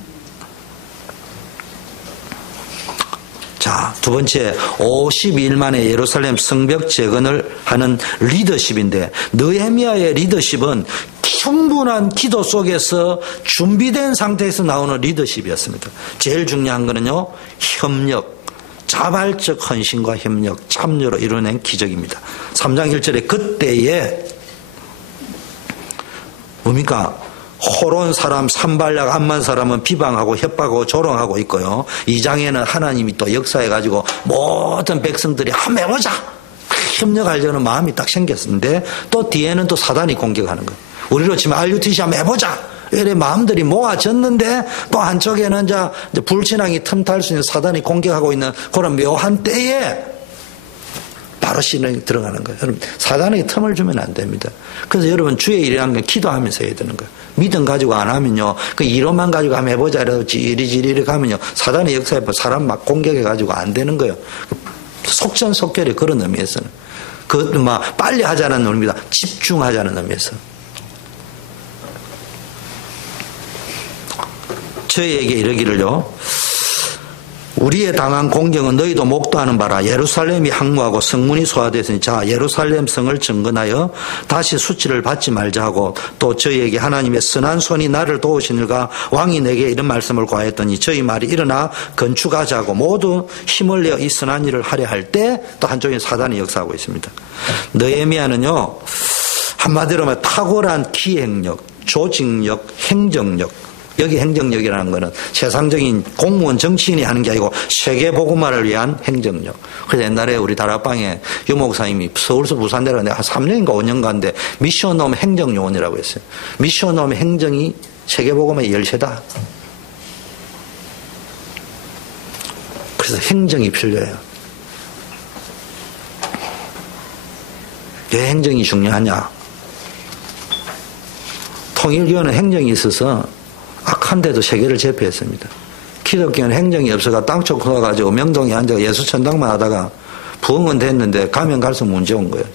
자, 두 번째, 52일 만에 예루살렘 성벽 재건을 하는 리더십인데, 느헤미야의 리더십은 충분한 기도 속에서 준비된 상태에서 나오는 리더십이었습니다. 제일 중요한 거는요, 협력. 자발적 헌신과 협력, 참여로 이뤄낸 기적입니다. 3장 1절에 그때에 뭡니까? 호론 사람 산발락 암만 사람은 비방하고 협박하고 조롱하고 있고요. 2장에는 하나님이 또 역사해가지고 모든 백성들이 한번 해보자 협력하려는 마음이 딱 생겼는데 또 뒤에는 또 사단이 공격하는 거예요. 우리로 치면 RUTC 한번 해보자 이래 마음들이 모아졌는데 또 한쪽에는 이제 불신앙이 틈탈 수 있는 사단이 공격하고 있는 그런 묘한 때에 바로 신앙이 들어가는 거예요. 여러분, 사단에게 틈을 주면 안 됩니다. 그래서 여러분, 주의 일이라는 건 기도하면서 해야 되는 거예요. 믿음 가지고 안 하면요, 그 이론만 가지고 한번 해보자 이러고 지리지리 가면요, 사단의 역사에 사람 막 공격해가지고 안 되는 거예요. 속전속결이 그런 의미에서는. 빨리 하자는 의미입니다. 집중하자는 의미에서. 저희에게 이러기를요, 우리의 당한 공경은 너희도 목도하는 바라. 예루살렘이 항무하고 성문이 소화되었으니 자 예루살렘 성을 증건하여 다시 수치를 받지 말자 하고, 또 저희에게 하나님의 선한 손이 나를 도우시느가 왕이 내게 이런 말씀을 고하였더니 저희 말이 일어나 건축하자 고 모두 힘을 내어 이 선한 일을 하려 할 때 또 한쪽에 사단이 역사하고 있습니다. 느헤미야는요, 한마디로 하면 탁월한 기획력, 조직력, 행정력. 여기 행정력이라는 것은 세상적인 공무원 정치인이 하는 게 아니고 세계복음화를 위한 행정력. 그래서 옛날에 우리 다락방에 유목사님이 서울서 부산 내려갔는데 한 3년인가 5년간인데 미션홈 행정요원이라고 했어요. 미션홈 행정이 세계복음의 열쇠다. 그래서 행정이 필요해요. 왜 행정이 중요하냐? 통일교는 행정이 있어서 악한데도 세계를 제패했습니다. 기독교는 행정이 없어가 땅쪽 커가지고 명동에 앉아 예수천당만 하다가 부흥은 됐는데 가면 갈수록 문제 온 거예요.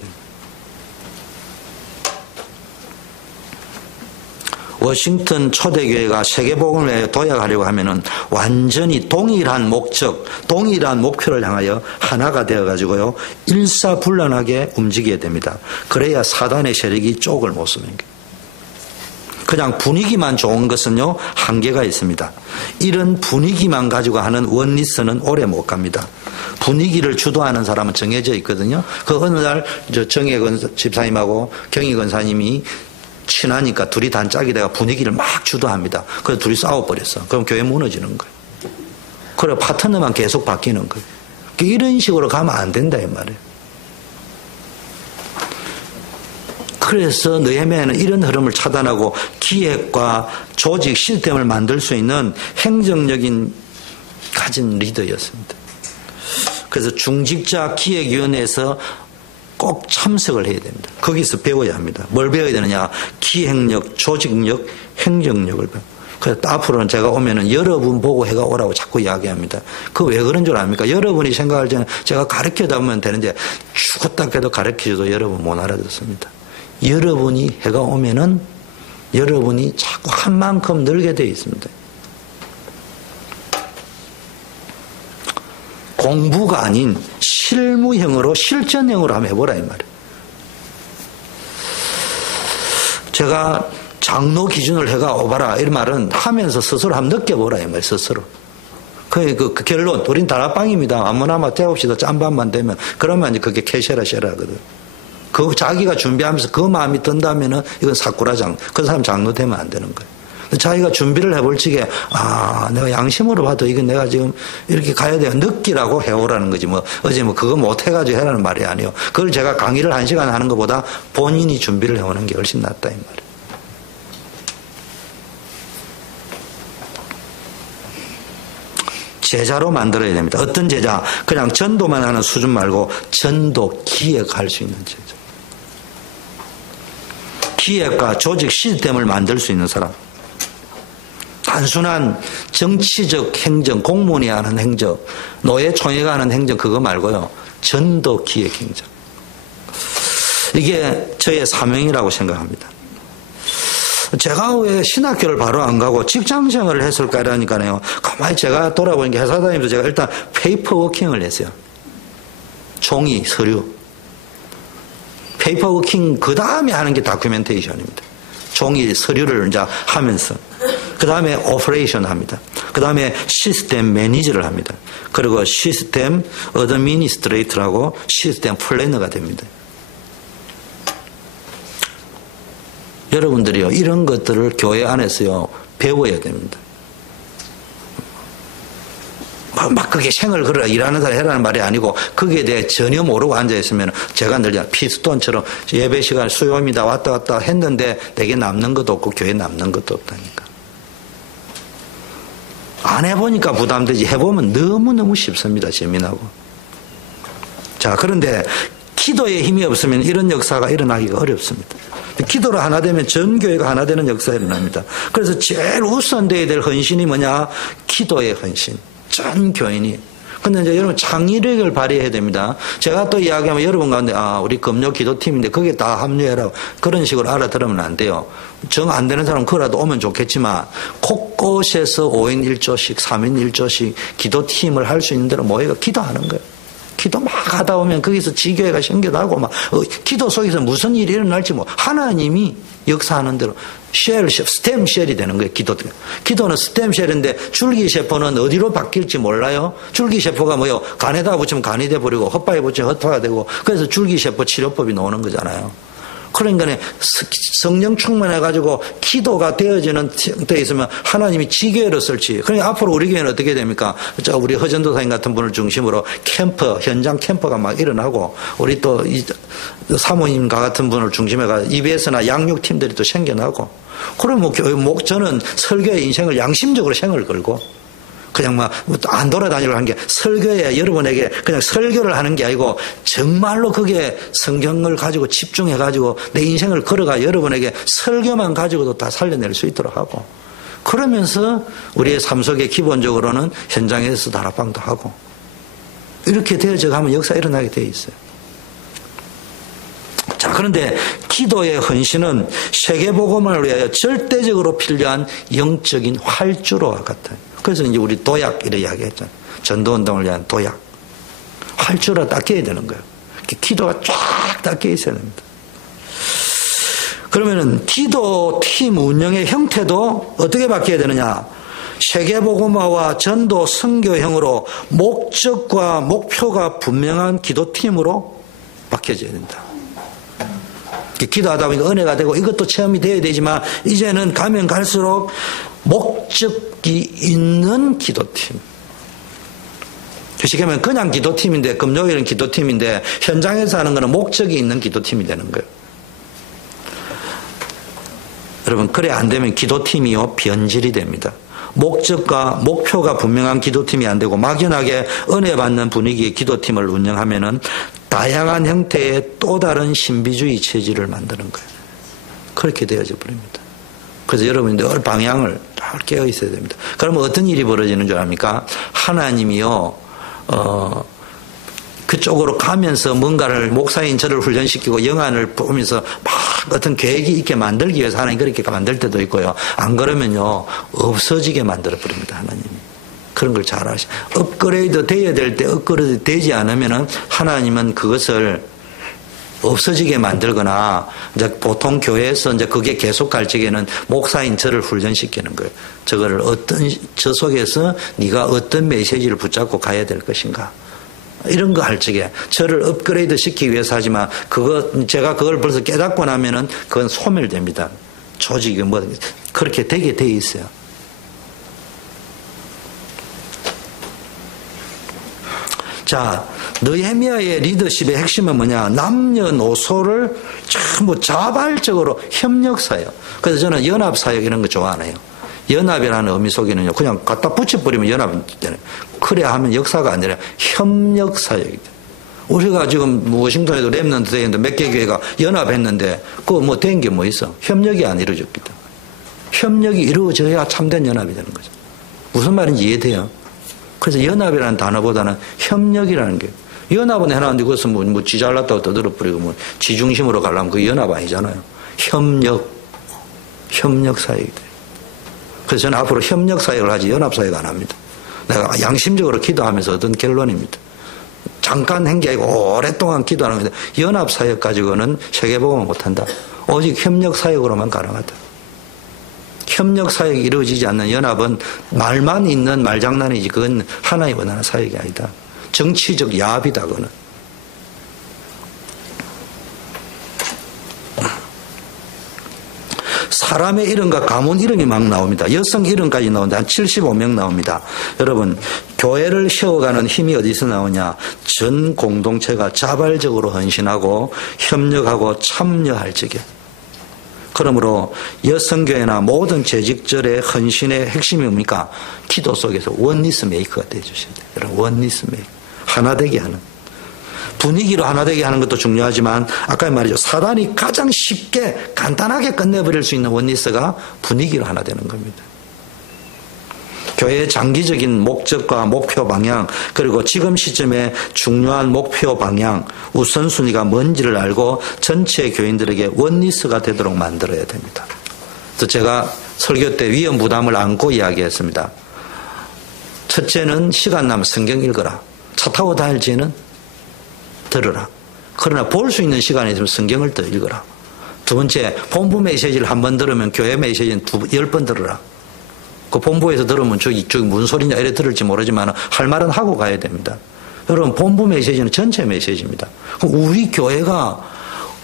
워싱턴 초대교회가 세계복음을 도약하려고 하면은 완전히 동일한 목적, 동일한 목표를 향하여 하나가 되어가지고요, 일사불란하게 움직여야 됩니다. 그래야 사단의 세력이 쪽을 못 쓰는 거예요. 그냥 분위기만 좋은 것은요, 한계가 있습니다. 이런 분위기만 가지고 하는 원리스는 오래 못 갑니다. 분위기를 주도하는 사람은 정해져 있거든요. 그 어느 날 정혜건 집사님하고 경희 권사님이 친하니까 둘이 단짝이 돼가 분위기를 막 주도합니다. 그래서 둘이 싸워버렸어. 그럼 교회 무너지는 거예요. 그래 파트너만 계속 바뀌는 거예요. 이런 식으로 가면 안 된다 이 말이에요. 그래서 느헤미야는 이런 흐름을 차단하고 기획과 조직 시스템을 만들 수 있는 행정력인 가진 리더였습니다. 그래서 중직자 기획위원회에서 꼭 참석을 해야 됩니다. 거기서 배워야 합니다. 뭘 배워야 되느냐? 기획력, 조직력, 행정력을 배워. 그래서 앞으로는 제가 오면은 여러분 보고 해가 오라고 자꾸 이야기합니다. 그 왜 그런 줄 압니까? 여러분이 생각할 때는 제가 가르쳐다 보면 되는데 죽었다 깨도 가르쳐줘도 여러분 못 알아듣습니다. 여러분이 해가 오면은 여러분이 자꾸 한 만큼 늘게 되어 있습니다. 공부가 아닌 실무형으로 실전형으로 한번 해보라 이 말이에요. 제가 장로 기준을 해가 오바라 이런 말은 하면서 스스로 한번 느껴보라 이 말이에요. 스스로. 그 결론 우린 다락방입니다. 아무나 막 태웁시다. 짠밥만 되면 그러면 이제 그게 캐셔라 셔라거든. 그 자기가 준비하면서 그 마음이 든다면은 이건 사쿠라장. 그 사람 장로 되면 안 되는 거예요. 자기가 준비를 해볼 적에 내가 양심으로 봐도 이건 내가 지금 이렇게 가야 돼요. 느끼라고 해오라는 거지. 어제 그거 못 해가지고 해라는 말이 아니에요. 그걸 제가 강의를 1시간 하는 것보다 본인이 준비를 해오는 게 훨씬 낫다 이 말이에요. 제자로 만들어야 됩니다. 어떤 제자? 그냥 전도만 하는 수준 말고 전도 기획할 수 있는 제자. 기획과 조직 시스템을 만들 수 있는 사람. 단순한 정치적 행정, 공무원이 하는 행정, 노예총회가 하는 행정 그거 말고요. 전도 기획 행정. 이게 저의 사명이라고 생각합니다. 제가 왜 신학교를 바로 안 가고 직장생활을 했을까라니까요. 가만히 제가 돌아보니까 회사 다니면서 제가 일단 페이퍼 워킹을 했어요. 종이, 서류. 페이퍼 워킹 그 다음에 하는 게 다큐멘테이션입니다. 종이, 서류를 이제 하면서. 그 다음에 오퍼레이션 합니다. 그 다음에 시스템 매니저를 합니다. 그리고 시스템 어드미니스트레이터라고 시스템 플래너가 됩니다. 여러분들이요, 이런 것들을 교회 안에서요, 배워야 됩니다. 막 그게 생을 걸어라, 일하는 사람 해라는 말이 아니고, 거기에 대해 전혀 모르고 앉아있으면, 제가 늘 피스톤처럼 예배 시간 수요입니다, 왔다 갔다 했는데, 내게 남는 것도 없고, 교회에 남는 것도 없다니까. 안 해보니까 부담되지, 해보면 너무너무 쉽습니다, 재미나고. 자, 그런데, 기도에 힘이 없으면 이런 역사가 일어나기가 어렵습니다. 기도로 하나 되면 전 교회가 하나 되는 역사가 일어납니다. 그래서 제일 우선돼야 될 헌신이 뭐냐? 기도의 헌신. 전 교인이. 근데 이제 여러분 창의력을 발휘해야 됩니다. 제가 또 이야기하면 여러분 가운데 우리 금요 기도팀인데 거기에 다 합류해라. 그런 식으로 알아들으면 안 돼요. 정 안 되는 사람 그거라도 오면 좋겠지만 곳곳에서 5인 1조씩 3인 1조씩 기도팀을 할 수 있는 대로 모여가 기도하는 거예요. 기도 막 하다 보면 거기서 지교회가 생겨나고 막 기도 속에서 무슨 일이 일어날지 하나님이 역사하는 대로 스템 쉘이 되는 거예요. 기도는 스템 쉘인데 줄기세포는 어디로 바뀔지 몰라요. 줄기세포가 뭐요? 간에다 붙이면 간이 돼버리고 헛바에 붙이면 헛바가 되고 그래서 줄기세포 치료법이 나오는 거잖아요. 그러니까 성령 충만해가지고 기도가 되어지는 데 있으면 하나님이 지교회로 쓸지. 그러니까 앞으로 우리 교회는 어떻게 됩니까? 우리 허전도사님 같은 분을 중심으로 캠프, 현장 캠프가 막 일어나고 우리 또 사모님과 같은 분을 중심해가 EBS나 양육팀들이 또 생겨나고 그럼 저는 설교의 인생을 양심적으로 생을 걸고 그냥 막 안 돌아다니려고 하는 게 설교에 여러분에게 그냥 설교를 하는 게 아니고 정말로 그게 성경을 가지고 집중해가지고 내 인생을 걸어가 여러분에게 설교만 가지고도 다 살려낼 수 있도록 하고 그러면서 우리의 삶 속에 기본적으로는 현장에서 다락방도 하고 이렇게 되어져 가면 역사 일어나게 되어 있어요. 자, 그런데 기도의 헌신은 세계복음을 위하여 절대적으로 필요한 영적인 활주로와 같아요. 그래서 이제 우리 도약 이렇게 이야기했잖아요. 전도운동을 위한 도약. 활주로 딱 껴야 되는 거예요. 기도가 쫙 딱 껴 있어야 됩니다. 그러면은 기도팀 운영의 형태도 어떻게 바뀌어야 되느냐? 세계복음화와 전도 선교형으로 목적과 목표가 분명한 기도팀으로 바뀌어져야 된다. 기도하다 보니까 은혜가 되고 이것도 체험이 되어야 되지만 이제는 가면 갈수록 목적이 있는 기도팀. 쉽게 하면 그냥 기도팀인데, 금요일은 기도팀인데 현장에서 하는 거는 목적이 있는 기도팀이 되는 거예요. 여러분, 그래 안 되면 기도팀이요 변질이 됩니다. 목적과 목표가 분명한 기도팀이 안 되고 막연하게 은혜 받는 분위기의 기도팀을 운영하면은 다양한 형태의 또 다른 신비주의 체질을 만드는 거예요. 그렇게 되어져 버립니다. 그래서 여러분들 늘 방향을 잘 깨어 있어야 됩니다. 그러면 어떤 일이 벌어지는 줄 압니까? 하나님이요, 그쪽으로 가면서 뭔가를 목사인 저를 훈련시키고 영안을 보면서 막 어떤 계획이 있게 만들기 위해서 하나님 그렇게 만들 때도 있고요. 안 그러면요 없어지게 만들어 버립니다. 하나님이. 그런 걸 잘 아시죠. 업그레이드 돼야 될 때 업그레이드 되지 않으면은 하나님은 그것을 없어지게 만들거나 이제 보통 교회에서 이제 그게 계속 갈 적에는 목사인 저를 훈련시키는 거예요. 저거를 저 속에서 네가 어떤 메시지를 붙잡고 가야 될 것인가. 이런 거 할 적에 저를 업그레이드 시키기 위해서 하지만 제가 그걸 벌써 깨닫고 나면은 그건 소멸됩니다. 조직이 그렇게 되게 돼 있어요. 자, 느헤미야의 리더십의 핵심은 뭐냐? 남녀노소를 전부 자발적으로 협력사역. 그래서 저는 연합사역 이런 거 좋아하네요. 연합이라는 의미 속에는요, 그냥 갖다 붙여버리면 연합이 되잖아요. 그래야 하면 역사가 아니라 협력사역이다. 우리가 지금 워싱턴에도 랩넌트 대회인데 몇 개 교회가 연합했는데, 그거 뭐 된 게 뭐 있어? 협력이 안 이루어졌기 때문에. 협력이 이루어져야 참된 연합이 되는 거죠. 무슨 말인지 이해돼요? 그래서 연합이라는 단어보다는 협력이라는 게, 연합은 해놨는데 그것은 뭐 지 잘났다고 떠들어버리고 뭐 지 중심으로 가려면 그게 연합 아니잖아요. 협력사역이 돼요. 그래서 저는 앞으로 협력사역을 하지 연합사역 안 합니다. 내가 양심적으로 기도하면서 얻은 결론입니다. 잠깐 한 게 아니고 오랫동안 기도하는 겁니다. 연합사역 가지고는 세계복음을 못한다. 오직 협력사역으로만 가능하다. 협력사역이 이루어지지 않는 연합은 말만 있는 말장난이지 그건 하나님 원하는 사역이 아니다. 정치적 야합이다 그거는. 사람의 이름과 가문 이름이 막 나옵니다. 여성 이름까지 나오는데 한 75명 나옵니다. 여러분, 교회를 세워가는 힘이 어디서 나오냐? 전 공동체가 자발적으로 헌신하고 협력하고 참여할 적에. 그러므로 여성교회나 모든 재직절의 헌신의 핵심이 뭡니까? 기도 속에서 원리스 메이커가 되어주셔야 돼요. 여러분, 원리스 메이커. 하나 되게 하는. 분위기로 하나 되게 하는 것도 중요하지만 아까 말이죠. 사단이 가장 쉽게 간단하게 끝내버릴 수 있는 원리스가 분위기로 하나 되는 겁니다. 교회의 장기적인 목적과 목표 방향, 그리고 지금 시점에 중요한 목표 방향, 우선순위가 뭔지를 알고 전체 교인들에게 원리스가 되도록 만들어야 됩니다. 그래서 제가 설교 때 위험 부담을 안고 이야기했습니다. 첫째는 시간 나면 성경 읽어라. 차 타고 다닐 때는 들어라. 그러나 볼 수 있는 시간이 있으면 성경을 더 읽어라. 두 번째, 본부 메시지를 한 번 들으면 교회 메시지는 10번 들어라. 그 본부에서 들으면 저기 무슨 소리냐 이래 들을지 모르지만 할 말은 하고 가야 됩니다. 여러분, 본부 메시지는 전체 메시지입니다. 그럼 우리 교회가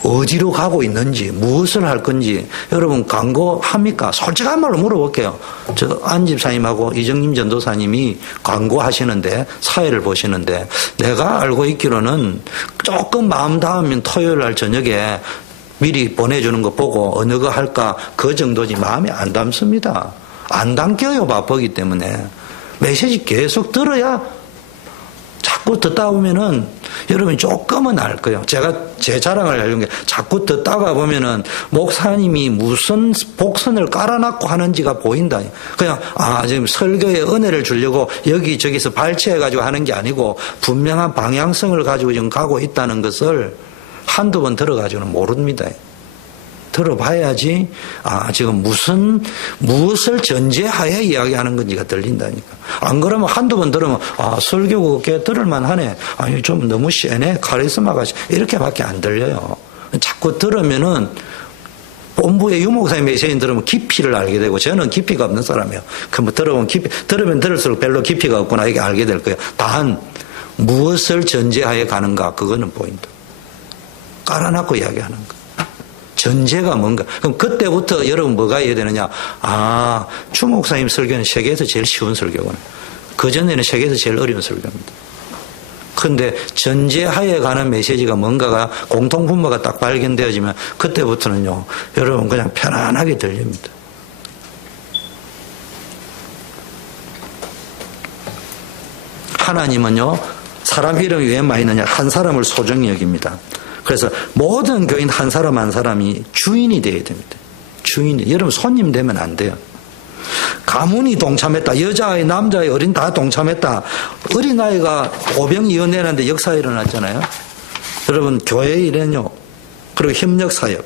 어디로 가고 있는지, 무엇을 할 건지 여러분 광고합니까? 솔직한 말로 물어볼게요. 저 안 집사님하고 이정님 전도사님이 광고하시는데, 사회를 보시는데, 내가 알고 있기로는 조금 마음 닿으면 토요일 날 저녁에 미리 보내주는 거 보고 어느 거 할까 그 정도지 마음이 안 담습니다. 안 담겨요. 바쁘기 때문에. 메시지 계속 들어야 자꾸 듣다 보면은 여러분이 조금은 알 거예요. 제가 제 자랑을 하려는 게 자꾸 듣다가 보면은 목사님이 무슨 복선을 깔아놨고 하는지가 보인다. 그냥 지금 설교에 은혜를 주려고 여기저기서 발췌해가지고 하는 게 아니고 분명한 방향성을 가지고 지금 가고 있다는 것을 한두 번 들어가지고는 모릅니다. 들어봐야지 지금 무엇을 전제하에 이야기하는 건지가 들린다니까. 안 그러면 한두 번 들으면 설교 그게 들을만 하네. 아니 좀 너무 세네. 카리스마가 이렇게밖에 안 들려요. 자꾸 들으면은 본부의 유목사님 메시지 들으면 깊이를 알게 되고, 저는 깊이가 없는 사람이에요. 그럼 들으면 들을수록 별로 깊이가 없구나 이게 알게 될 거예요. 단 무엇을 전제하에 가는가 그거는 보인다. 깔아놓고 이야기하는 거. 전제가 뭔가. 그럼 그때부터 여러분 뭐가 해야 되느냐. 추 목사님 설교는 세계에서 제일 쉬운 설교구나. 그전에는 세계에서 제일 어려운 설교입니다. 그런데 전제하에 가는 메시지가 뭔가가 공통분모가 딱 발견되어지면 그때부터는요, 여러분 그냥 편안하게 들립니다. 하나님은요, 사람 이름이 왜 많이 있느냐. 한 사람을 소중히 여깁니다. 그래서 모든 교인 한 사람 한 사람이 주인이 되어야 됩니다. 주인이. 여러분 손님 되면 안 돼요. 가문이 동참했다. 여자아이, 남자아이, 어린 다 동참했다. 어린아이가 오병이어내는데 역사가 일어났잖아요. 여러분 교회 일은요. 그리고 협력사역.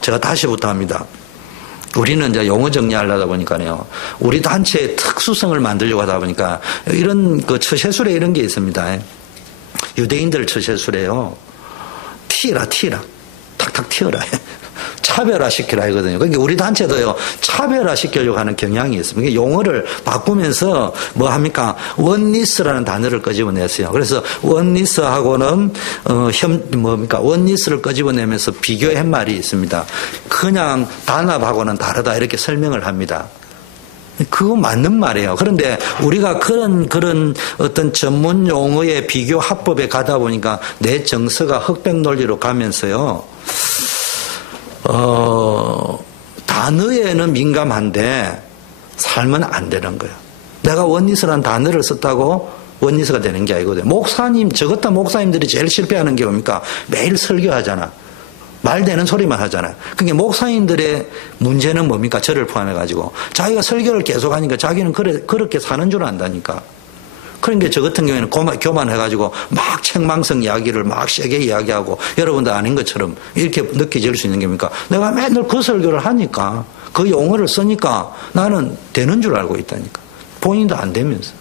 제가 다시부터 합니다. 우리는 이제 용어 정리하려다 보니까요. 우리 단체의 특수성을 만들려고 하다 보니까 이런 그 처세술에 이런 게 있습니다. 유대인들 처세술에요. 티라. 탁탁 튀어라. 차별화시키라 하거든요. 그러니까 우리 단체도요, 차별화시키려고 하는 경향이 있습니다. 용어를 바꾸면서 뭐 합니까? 원리스라는 단어를 끄집어냈어요. 그래서 원리스하고는, 원리스를 끄집어내면서 비교한 말이 있습니다. 그냥 단합하고는 다르다 이렇게 설명을 합니다. 그거 맞는 말이에요. 그런데 우리가 그런 어떤 전문 용어의 비교 합법에 가다 보니까 내 정서가 흑백 논리로 가면서요, 단어에는 민감한데 살면 안 되는 거예요. 내가 원리스라는 단어를 썼다고 원리스가 되는 게 아니거든요. 목사님, 저 같은 목사님들이 제일 실패하는 게 뭡니까? 매일 설교하잖아. 말 되는 소리만 하잖아요. 그러니까 목사님들의 문제는 뭡니까? 저를 포함해가지고. 자기가 설교를 계속 하니까 자기는 그렇게 사는 줄 안다니까. 그러니까 저 같은 경우에는 교만해가지고 막 책망성 이야기를 막 세게 이야기하고 여러분도 아닌 것처럼 이렇게 느껴질 수 있는 게 뭡니까? 내가 맨날 그 설교를 하니까 그 용어를 쓰니까 나는 되는 줄 알고 있다니까. 본인도 안 되면서.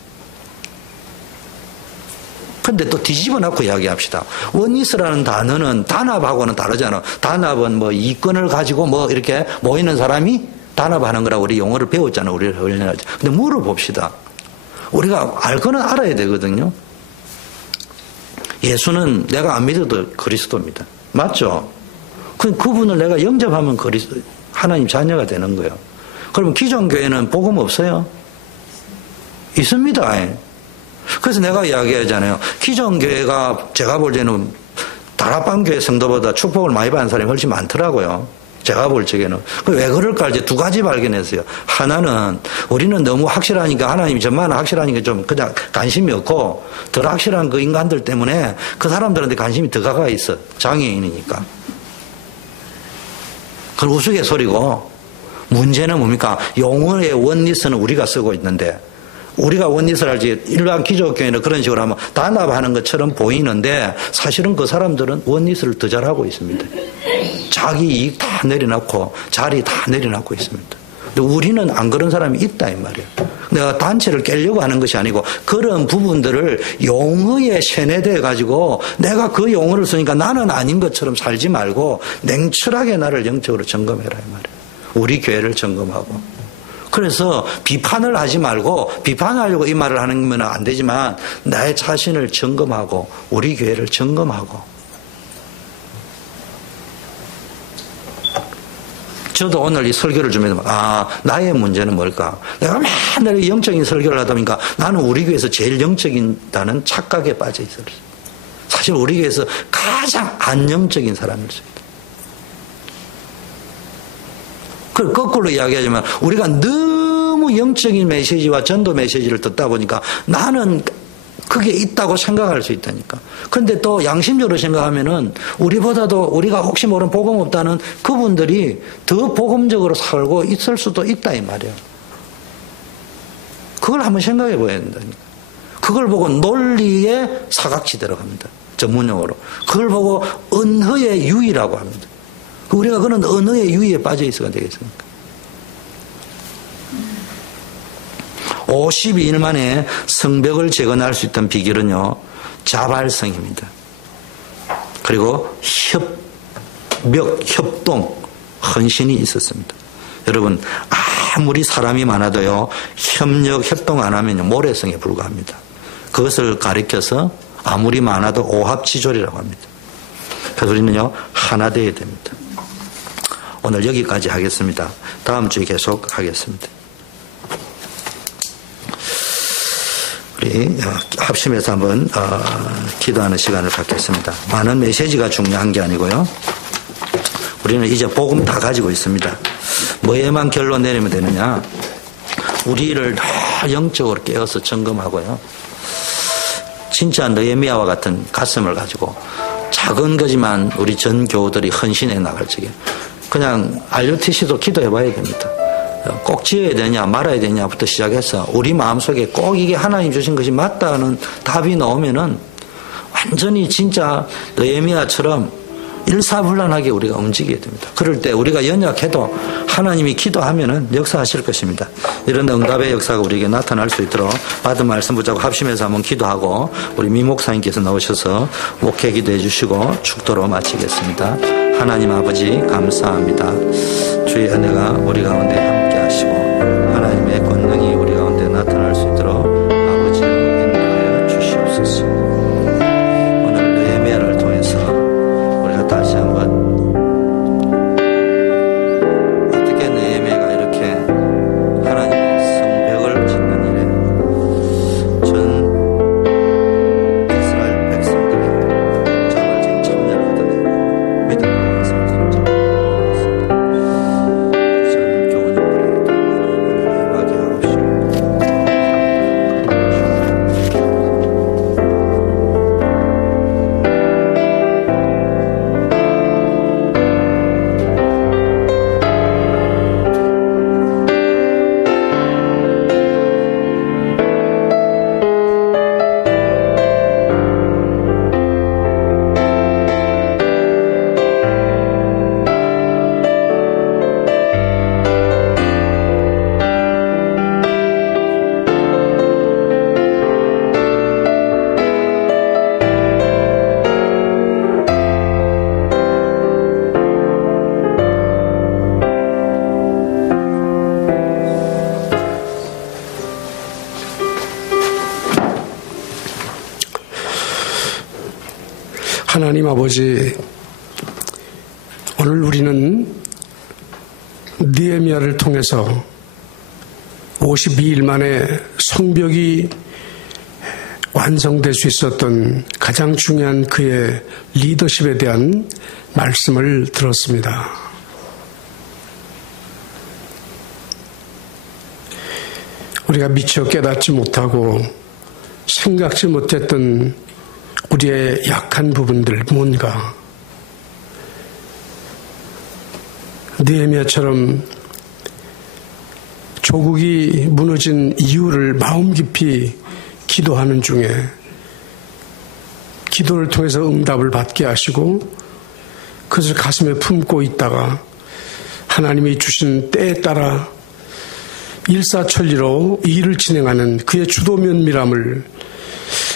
근데 또 뒤집어 놓고 이야기합시다. 원리스라는 단어는 단합하고는 다르잖아. 단합은 뭐 이권을 가지고 뭐 이렇게 모이는 사람이 단합하는 거라고 우리 용어를 배웠잖아. 우리를 훈련하지. 근데 물어봅시다. 우리가 알 거는 알아야 되거든요. 예수는 내가 안 믿어도 그리스도입니다. 맞죠? 그분을 내가 영접하면 하나님 자녀가 되는 거예요. 그러면 기존 교회는 복음 없어요? 있습니다. 그래서 내가 이야기하잖아요. 기존 교회가 제가 볼 때는 다락방 교회 성도보다 축복을 많이 받는 사람이 훨씬 많더라고요. 제가 볼 적에는. 왜 그럴까 이제 두 가지 발견했어요. 하나는 우리는 너무 확실하니까 하나님이 전만 확실하니까 좀 그냥 관심이 없고 덜 확실한 그 인간들 때문에 그 사람들한테 관심이 더 가까이 있어. 장애인이니까. 그건 우스갯소리고 문제는 뭡니까? 용어의 원리스는 우리가 쓰고 있는데 우리가 원리스를 할지 일반 기독교회는 그런 식으로 하면 단합하는 것처럼 보이는데 사실은 그 사람들은 원리스를 더 잘하고 있습니다. 자기 이익 다 내려놓고 자리 다 내려놓고 있습니다. 근데 우리는 안 그런 사람이 있다 이 말이에요. 내가 단체를 깨려고 하는 것이 아니고 그런 부분들을 용어에 세뇌돼 가지고 내가 그 용어를 쓰니까 나는 아닌 것처럼 살지 말고 냉철하게 나를 영적으로 점검해라 이 말이에요. 우리 교회를 점검하고. 그래서 비판을 하지 말고 비판하려고 이 말을 하는 건 안 되지만 나의 자신을 점검하고 우리 교회를 점검하고. 저도 오늘 이 설교를 좀 해도 나의 문제는 뭘까? 내가 맨날 영적인 설교를 하다 보니까 나는 우리 교회에서 제일 영적이다는 착각에 빠져 있어요. 사실 우리 교회에서 가장 안영적인 사람이었습니다. 그걸 거꾸로 이야기하자면 우리가 너무 영적인 메시지와 전도 메시지를 듣다 보니까 나는 그게 있다고 생각할 수 있다니까. 그런데 또 양심적으로 생각하면은 우리보다도 우리가 혹시 모르는 복음 없다는 그분들이 더 복음적으로 살고 있을 수도 있다 이 말이에요. 그걸 한번 생각해 봐야 된다니까. 그걸 보고 논리의 사각지대로 갑니다. 전문용어로. 그걸 보고 언허의 유의라고 합니다. 우리가 그런 언어의 유의에 빠져 있어야 되겠습니까? 52일 만에 성벽을 재건할 수 있던 비결은요, 자발성입니다. 그리고 협동, 헌신이 있었습니다. 여러분, 아무리 사람이 많아도요, 협동 안 하면요, 모래성에 불과합니다. 그것을 가리켜서 아무리 많아도 오합지졸이라고 합니다. 그래서 우리는요, 하나 되어야 됩니다. 오늘 여기까지 하겠습니다. 다음 주에 계속 하겠습니다. 우리 합심해서 한번 기도하는 시간을 갖겠습니다. 많은 메시지가 중요한 게 아니고요. 우리는 이제 복음 다 가지고 있습니다. 뭐에만 결론 내리면 되느냐? 우리를 다 영적으로 깨어서 점검하고요. 진짜 느헤미야와 같은 가슴을 가지고 작은 거지만 우리 전 교우들이 헌신해 나갈 적에 그냥 RUTC도 기도해봐야 됩니다. 꼭 지어야 되냐 말아야 되냐부터 시작해서 우리 마음속에 꼭 이게 하나님 주신 것이 맞다는 답이 나오면은 완전히 진짜 느헤미야처럼 일사불란하게 우리가 움직여야 됩니다. 그럴 때 우리가 연약해도 하나님이 기도하면은 역사하실 것입니다. 이런 응답의 역사가 우리에게 나타날 수 있도록 받은 말씀 붙잡고 합심해서 한번 기도하고 우리 미 목사님께서 나오셔서 목회 기도해 주시고 축도로 마치겠습니다. 하나님 아버지 감사합니다. 주의 은혜가 우리 가운데 함께 하시고 하나님의 권능이 우리 가운데 나타날 수 있도록 아버지여 인도하여 주시옵소서. 오늘 느헤미야를 통해서 우리가 다시 한번 어떻게 느헤미야가 이렇게 하나님의 성벽을 짓는 일에 전 이스라엘 백성들이 자발적인 참여를 하더니 믿음을 하나님 아버지, 오늘 우리는 느헤미야를 통해서 52일 만에 성벽이 완성될 수 있었던 가장 중요한 그의 리더십에 대한 말씀을 들었습니다. 우리가 미처 깨닫지 못하고 생각지 못했던 우리의 약한 부분들, 뭔가 느헤미야처럼 조국이 무너진 이유를 마음 깊이 기도하는 중에 기도를 통해서 응답을 받게 하시고 그것을 가슴에 품고 있다가 하나님이 주신 때에 따라 일사천리로 이 일을 진행하는 그의 주도 면밀함을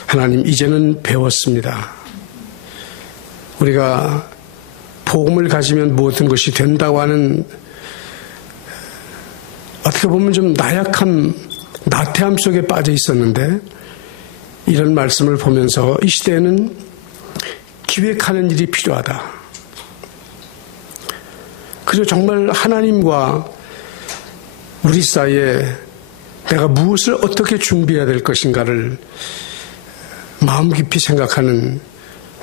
하나님 이제는 배웠습니다. 우리가 복음을 가지면 모든 것이 된다고 하는 어떻게 보면 좀 나약함, 나태함 속에 빠져 있었는데 이런 말씀을 보면서 이 시대에는 기획하는 일이 필요하다. 그리고 정말 하나님과 우리 사이에 내가 무엇을 어떻게 준비해야 될 것인가를 마음 깊이 생각하는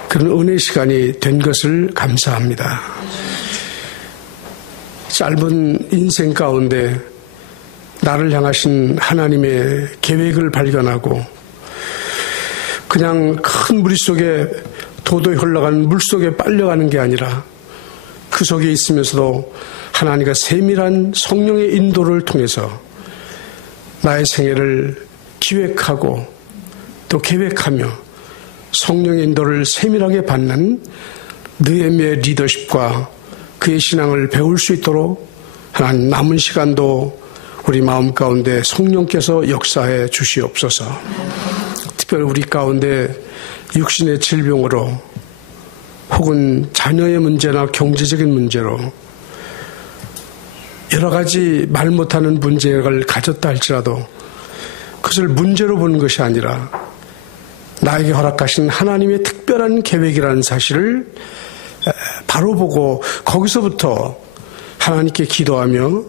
그런 은혜의 시간이 된 것을 감사합니다. 짧은 인생 가운데 나를 향하신 하나님의 계획을 발견하고 그냥 큰 무리 속에 도도히 흘러가는 물 속에 빨려가는 게 아니라 그 속에 있으면서도 하나님과 세밀한 성령의 인도를 통해서 나의 생애를 기획하고 또 계획하며 성령의 인도를 세밀하게 받는 느헤미야의 리더십과 그의 신앙을 배울 수 있도록 하나님 남은 시간도 우리 마음 가운데 성령께서 역사해 주시옵소서. 특별히 우리 가운데 육신의 질병으로 혹은 자녀의 문제나 경제적인 문제로 여러 가지 말 못하는 문제를 가졌다 할지라도 그것을 문제로 보는 것이 아니라 나에게 허락하신 하나님의 특별한 계획이라는 사실을 바로 보고 거기서부터 하나님께 기도하며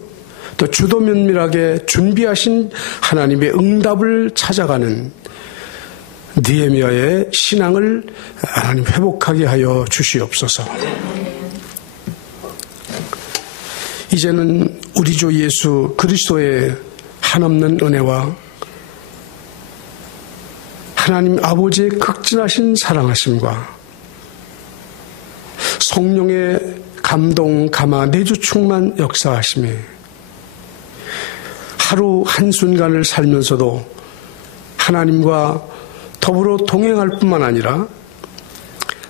또 주도 면밀하게 준비하신 하나님의 응답을 찾아가는 느헤미야의 신앙을 하나님 회복하게 하여 주시옵소서. 이제는 우리 주 예수 그리스도의 한없는 은혜와 하나님 아버지의 극진하신 사랑하심과 성령의 감동, 감화, 내주 충만 역사하심이 하루 한순간을 살면서도 하나님과 더불어 동행할 뿐만 아니라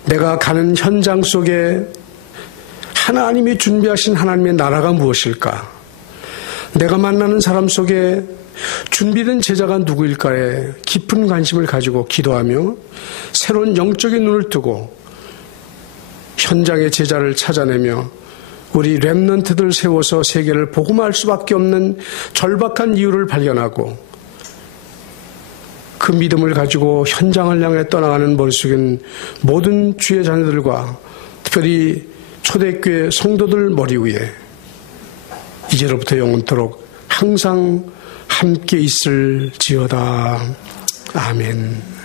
내가 가는 현장 속에 하나님이 준비하신 하나님의 나라가 무엇일까? 내가 만나는 사람 속에 준비된 제자가 누구일까에 깊은 관심을 가지고 기도하며 새로운 영적인 눈을 뜨고 현장의 제자를 찾아내며 우리 렘넌트들 세워서 세계를 복음화할 수밖에 없는 절박한 이유를 발견하고 그 믿음을 가지고 현장을 향해 떠나가는 머릿속엔 모든 주의 자녀들과 특별히 초대교회 성도들 머리 위에 이제로부터 영원토록 항상 함께 있을지어다. 아멘.